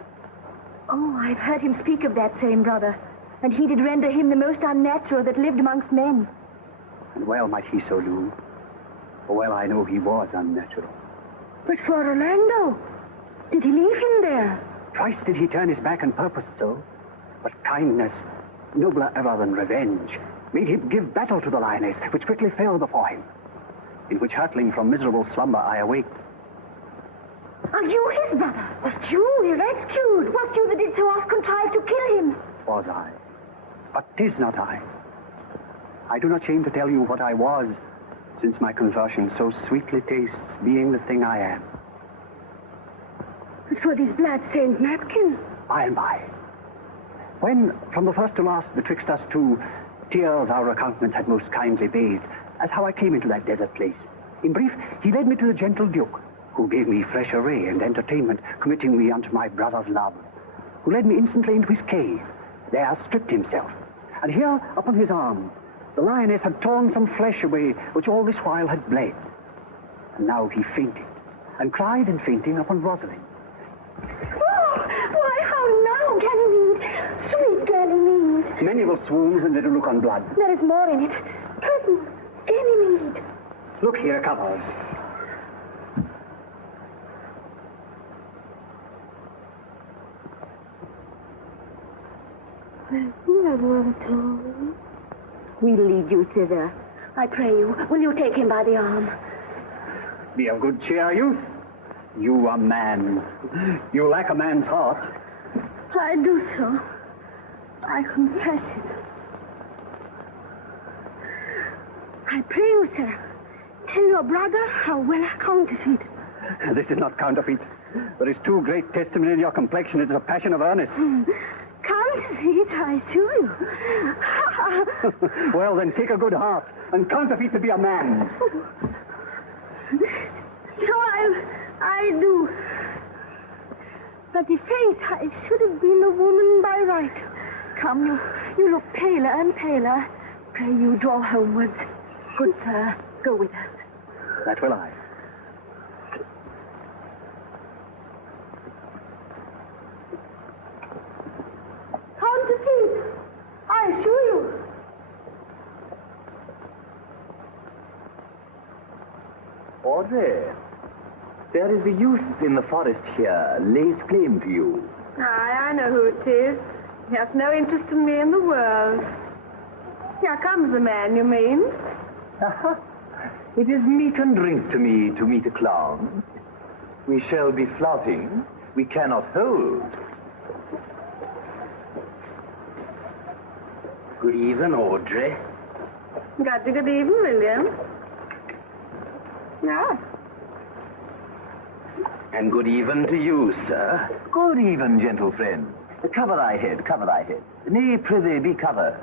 Oh, I've heard him speak of that same brother, and he did render him the most unnatural that lived amongst men. And well might he so do, for well I know he was unnatural. But for Orlando, did he leave him there? Twice did he turn his back and purposed so, but kindness, nobler ever than revenge, made him give battle to the lioness, which quickly fell before him, in which hurtling from miserable slumber I awaked. Are you his brother? Was you rescued? Was you that did so oft contrive to kill him? Was I? But 'tis not I. I do not shame to tell you what I was, since my conversion so sweetly tastes being the thing I am. But for this blood-stained napkin? By and by. When, from the first to last, betwixt us two, tears our countenance had most kindly bathed, as how I came into that desert place. In brief, he led me to the gentle Duke, who gave me fresh array and entertainment, committing me unto my brother's love, who led me instantly into his cave, there stripped himself, and here, upon his arm, the lioness had torn some flesh away, which all this while had bled. And now he fainted, and cried in fainting upon Rosalind. Oh, why, how now, Ganymede? Sweet Ganymede. Many will swoon when they do look on blood. There is more in it. Cousin, Ganymede. Look here, covers. We'll lead you thither. I pray you, will you take him by the arm? Be of good cheer, youth. You are man. You lack a man's heart. I do so. I confess it. I pray you, sir, tell your brother how well I counterfeit. This is not counterfeit. There is too great testimony in your complexion. It is a passion of earnest. Counterfeit, I assure you. Well, then take a good heart and counterfeit to be a man. So I do. But the faith, I should have been a woman by right. Come, you look paler and paler. Pray you draw homewards. Good sir, go with us. That will I. Counterfeit, I assure you. Audrey, there is a youth in the forest here, lays claim to you. Aye, I know who it is. He has no interest in me in the world. Here comes the man, you mean? It is meat and drink to me to meet a clown. We shall be flouting. We cannot hold. Good even, Audrey. Got to good even, William. Yeah. And good even to you, sir. Good even, gentle friend. Cover thy head, cover thy head. Nay, prithee, be covered.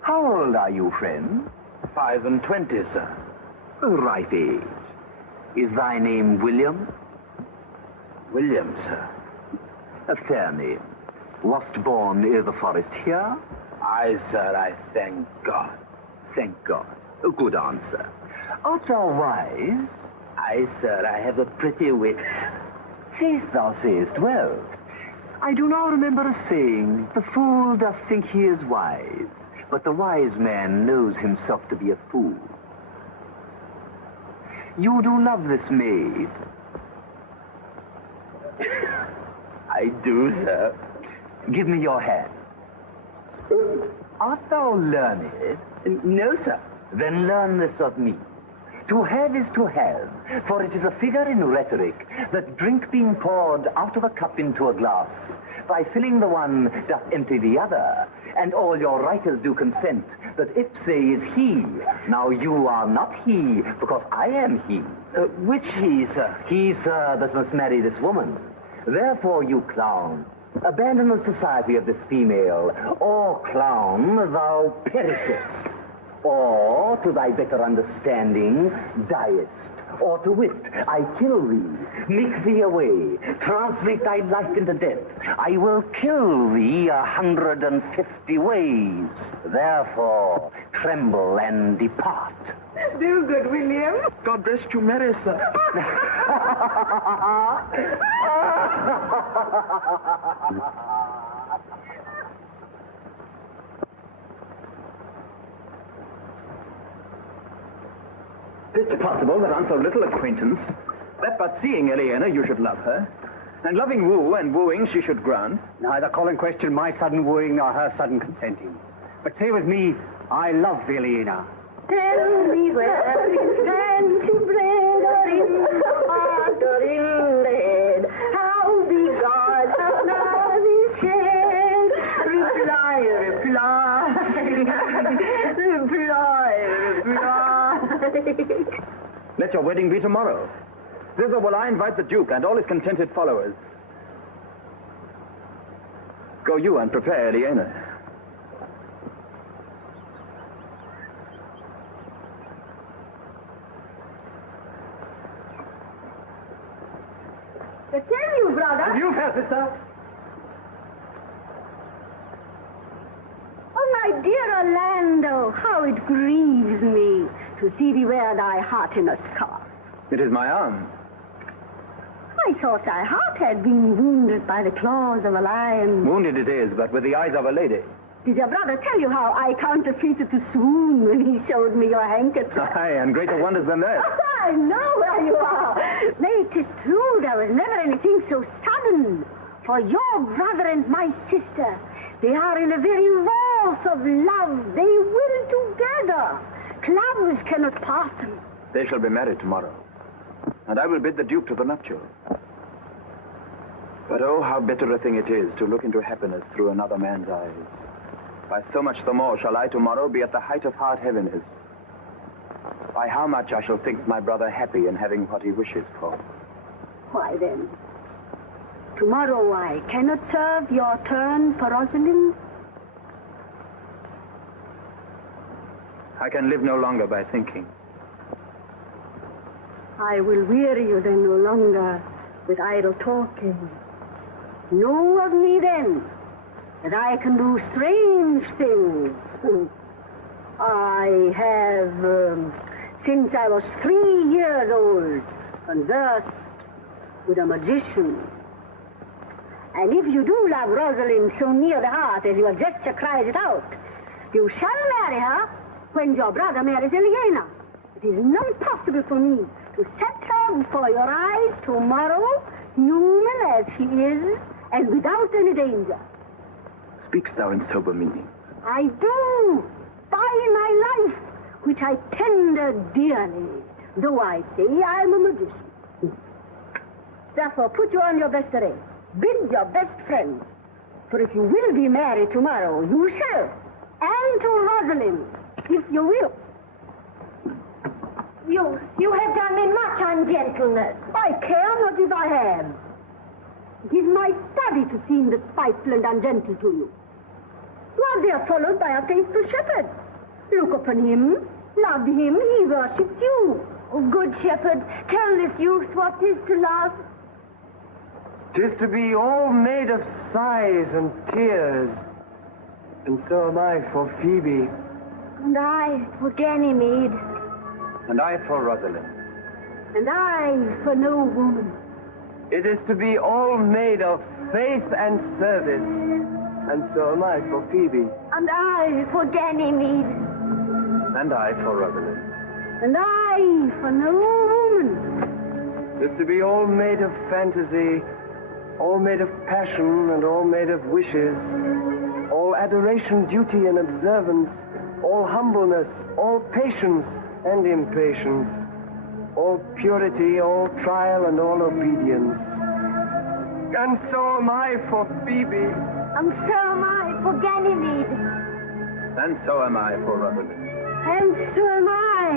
How old are you, friend? 25, sir. Right age. Is thy name William? William, sir. A fair name. Wast born i' the forest here? Aye, sir, I thank God. Thank God. A good answer. Art thou wise? Aye, sir, I have a pretty wit. Faith, thou sayest well. I do now remember a saying, the fool doth think he is wise, but the wise man knows himself to be a fool. You do love this maid? I do, sir. Give me your hand. Art thou learned? No, sir. Then learn this of me. To have is to have, for it is a figure in rhetoric that drink being poured out of a cup into a glass, by filling the one doth empty the other, and all your writers do consent that ipse is he. Now you are not he, because I am he. Which he, sir? He, sir, that must marry this woman. Therefore, you clown, abandon the society of this female, or clown, thou perishest. Or, to thy better understanding, diest. Or to wit, I kill thee, make thee away, translate thy life into death. I will kill thee 150 ways. Therefore, tremble and depart. Do good, William. God rest you merry, sir. Is it possible that on so little acquaintance, that but seeing Eleanor you should love her, and loving woo and wooing she should grant? Neither call in question my sudden wooing nor her sudden consenting. But say with me, I love Eleanor. Tell me where is fancy bred or in heart or in lead, how be God of love is shed. Reply, Let your wedding be tomorrow. Thither will I invite the Duke and all his contented followers. Go you and prepare Eleanor. I tell you, brother. And you, fair sister. Oh, my dear Orlando, how it grieves me to see thee wear thy heart in a scarf. It is my arm. I thought thy heart had been wounded by the claws of a lion. Wounded it is, but with the eyes of a lady. Did your brother tell you how I counterfeited to swoon when he showed me your handkerchief? Aye, and greater wonders than that. I know where you are. Nay, 'tis true, there was never anything so sudden. For your brother and my sister, they are in a very vault of love. They will together. Clubs cannot part them. They shall be married tomorrow. And I will bid the Duke to the nuptial. But oh, how bitter a thing it is to look into happiness through another man's eyes. By so much the more shall I tomorrow be at the height of heart heaviness. By how much I shall think my brother happy in having what he wishes for. Why then, tomorrow I cannot serve your turn for Rosalind? I can live no longer by thinking. I will weary you then no longer with idle talking. Know of me then that I can do strange things. I have, since I was 3 years old, conversed with a magician. And if you do love Rosalind so near the heart as your gesture cries it out, you shall marry her when your brother marries Eleanor. It is not possible for me to set her before your eyes tomorrow, human as she is, and without any danger. Speakst thou in sober meaning? I do, by my life, which I tender dearly, though I say I am a magician. Therefore, put you on your best array. Bid your best friends. For if you will be married tomorrow, you shall. And to Rosalind, if you will. You have done me much ungentleness. I care not if I have. It is my study to seem despiteful and ungentle to you. You are there followed by a faithful shepherd. Look upon him, love him, he worships you. Oh, good shepherd, tell this youth what 'tis to love. 'Tis to be all made of sighs and tears. And so am I for Phoebe. And I for Ganymede. And I for Rosalind. And I for no woman. It is to be all made of faith and service. And so am I for Phoebe. And I for Ganymede. And I for Rosalind. And I for no woman. It is to be all made of fantasy, all made of passion, and all made of wishes, all adoration, duty, and observance, all humbleness, all patience and impatience, all purity, all trial, and all obedience. And so am I for Phoebe. And so am I for Ganymede. And so am I for Rosalind. And so am I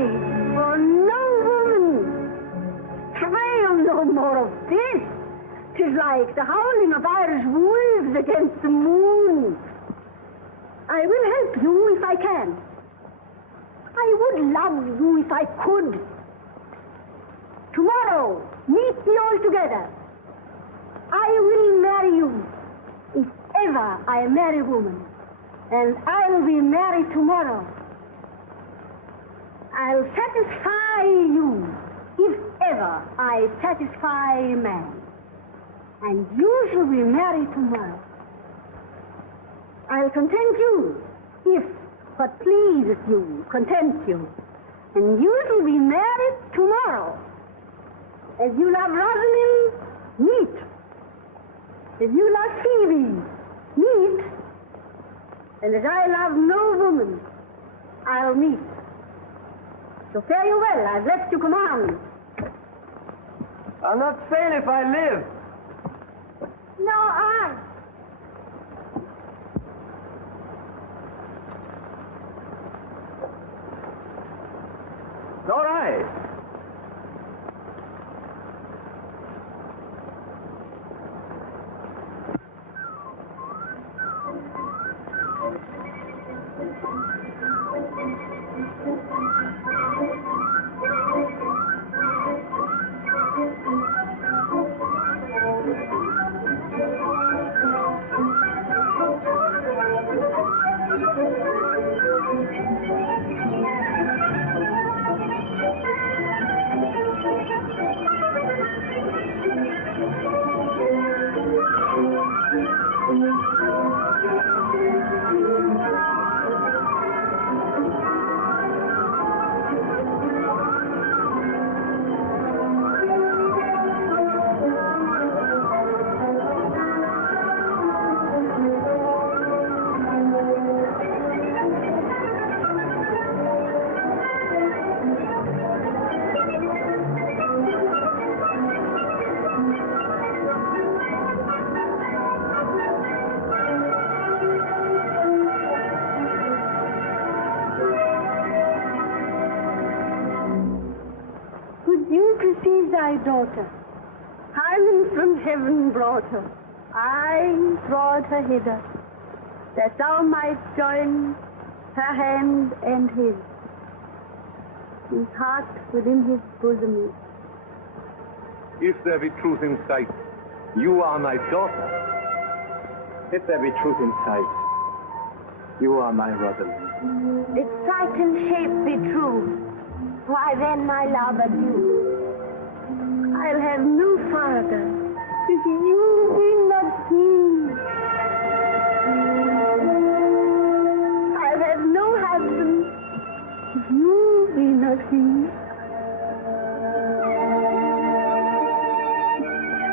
for no woman. Travail no more of this. 'Tis like the howling of Irish wolves against the moon. I will help you if I can. I would love you if I could. Tomorrow, meet me all together. I will marry you, if ever I marry a woman. And I'll be married tomorrow. I'll satisfy you, if ever I satisfy a man. And you shall be married tomorrow. I'll content you, if what pleases you contents you. And you shall be married tomorrow. As you love Rosalind, meet. As you love Phoebe, meet. And as I love no woman, I'll meet. So fare you well, I've left you command. I'll not fail if I live. No, I. All right. Thy daughter, Hymen from heaven brought her. I brought her hither, that thou might join her hand and his, whose heart within his bosom is. If there be truth in sight, you are my daughter. If there be truth in sight, you are my Rosalind. If sight and shape be true, why then, my love, adieu. I'll have no father if you be not me. I'll have no husband if you be not he.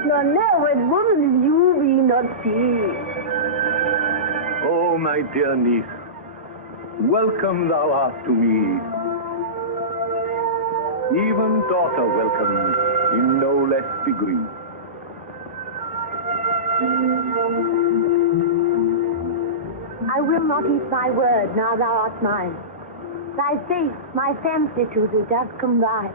Nor no wed woman if you be not she. Oh, my dear niece, welcome thou art to me. Even daughter welcomed in no less degree. I will not eat thy word, now thou art mine. Thy faith, my fancy to thee doth combine.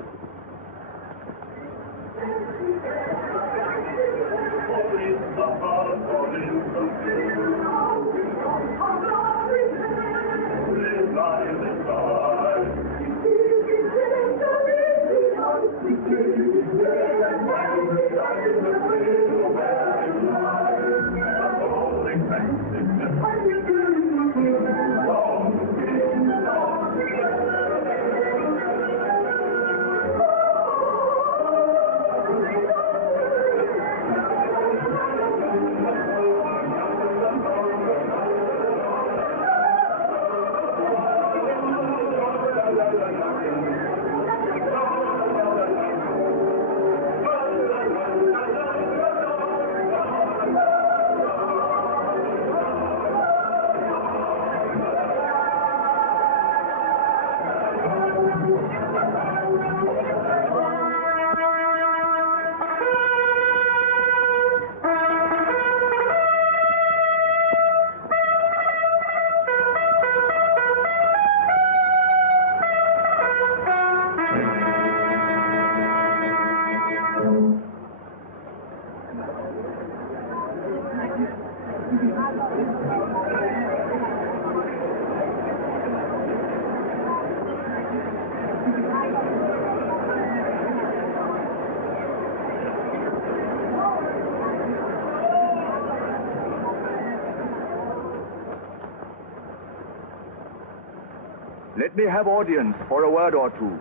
Let me have audience for a word or two.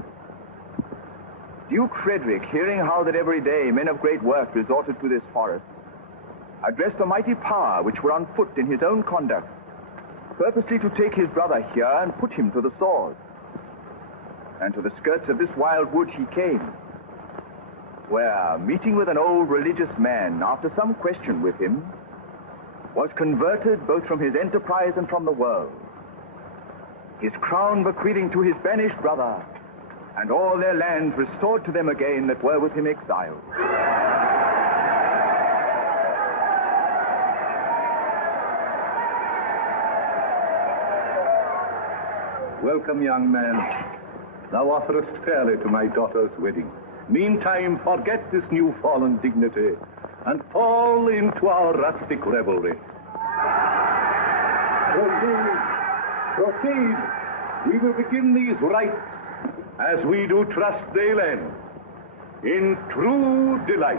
Duke Frederick, hearing how that every day men of great worth resorted to this forest, addressed a mighty power which were on foot in his own conduct, purposely to take his brother here and put him to the sword. And to the skirts of this wild wood he came, where, meeting with an old religious man, after some question with him, was converted both from his enterprise and from the world, his crown bequeathing to his banished brother, and all their lands restored to them again that were with him exiled. Welcome, young man. Thou offerest fairly to my daughter's wedding. Meantime, forget this new-fallen dignity and fall into our rustic revelry. Proceed. We will begin these rites as we do trust they'll end, in true delight.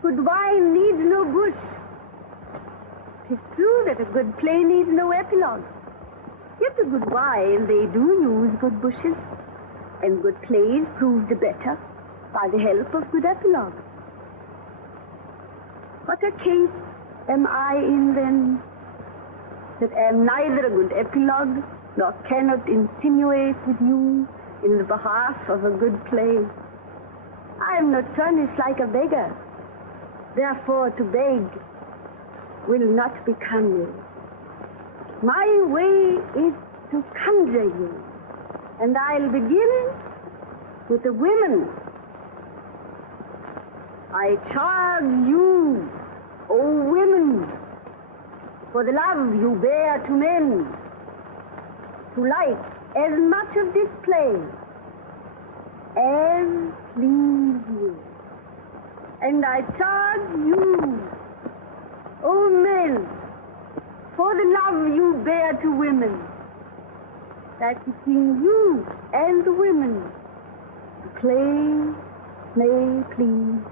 Good wine needs no bush. 'Tis true that a good play needs no epilogue. Yet a good wine they do use good bushes, and good plays prove the better by the help of good epilogue. What a case am I in then, that am neither a good epilogue nor cannot insinuate with you in the behalf of a good play. I am not furnished like a beggar. Therefore, to beg will not become you. My way is to conjure you, and I'll begin with the women. I charge you, O women, for the love you bear to men, to like as much of this play as please you. And I charge you, O men, for the love you bear to women, that between you and the women, the play may please.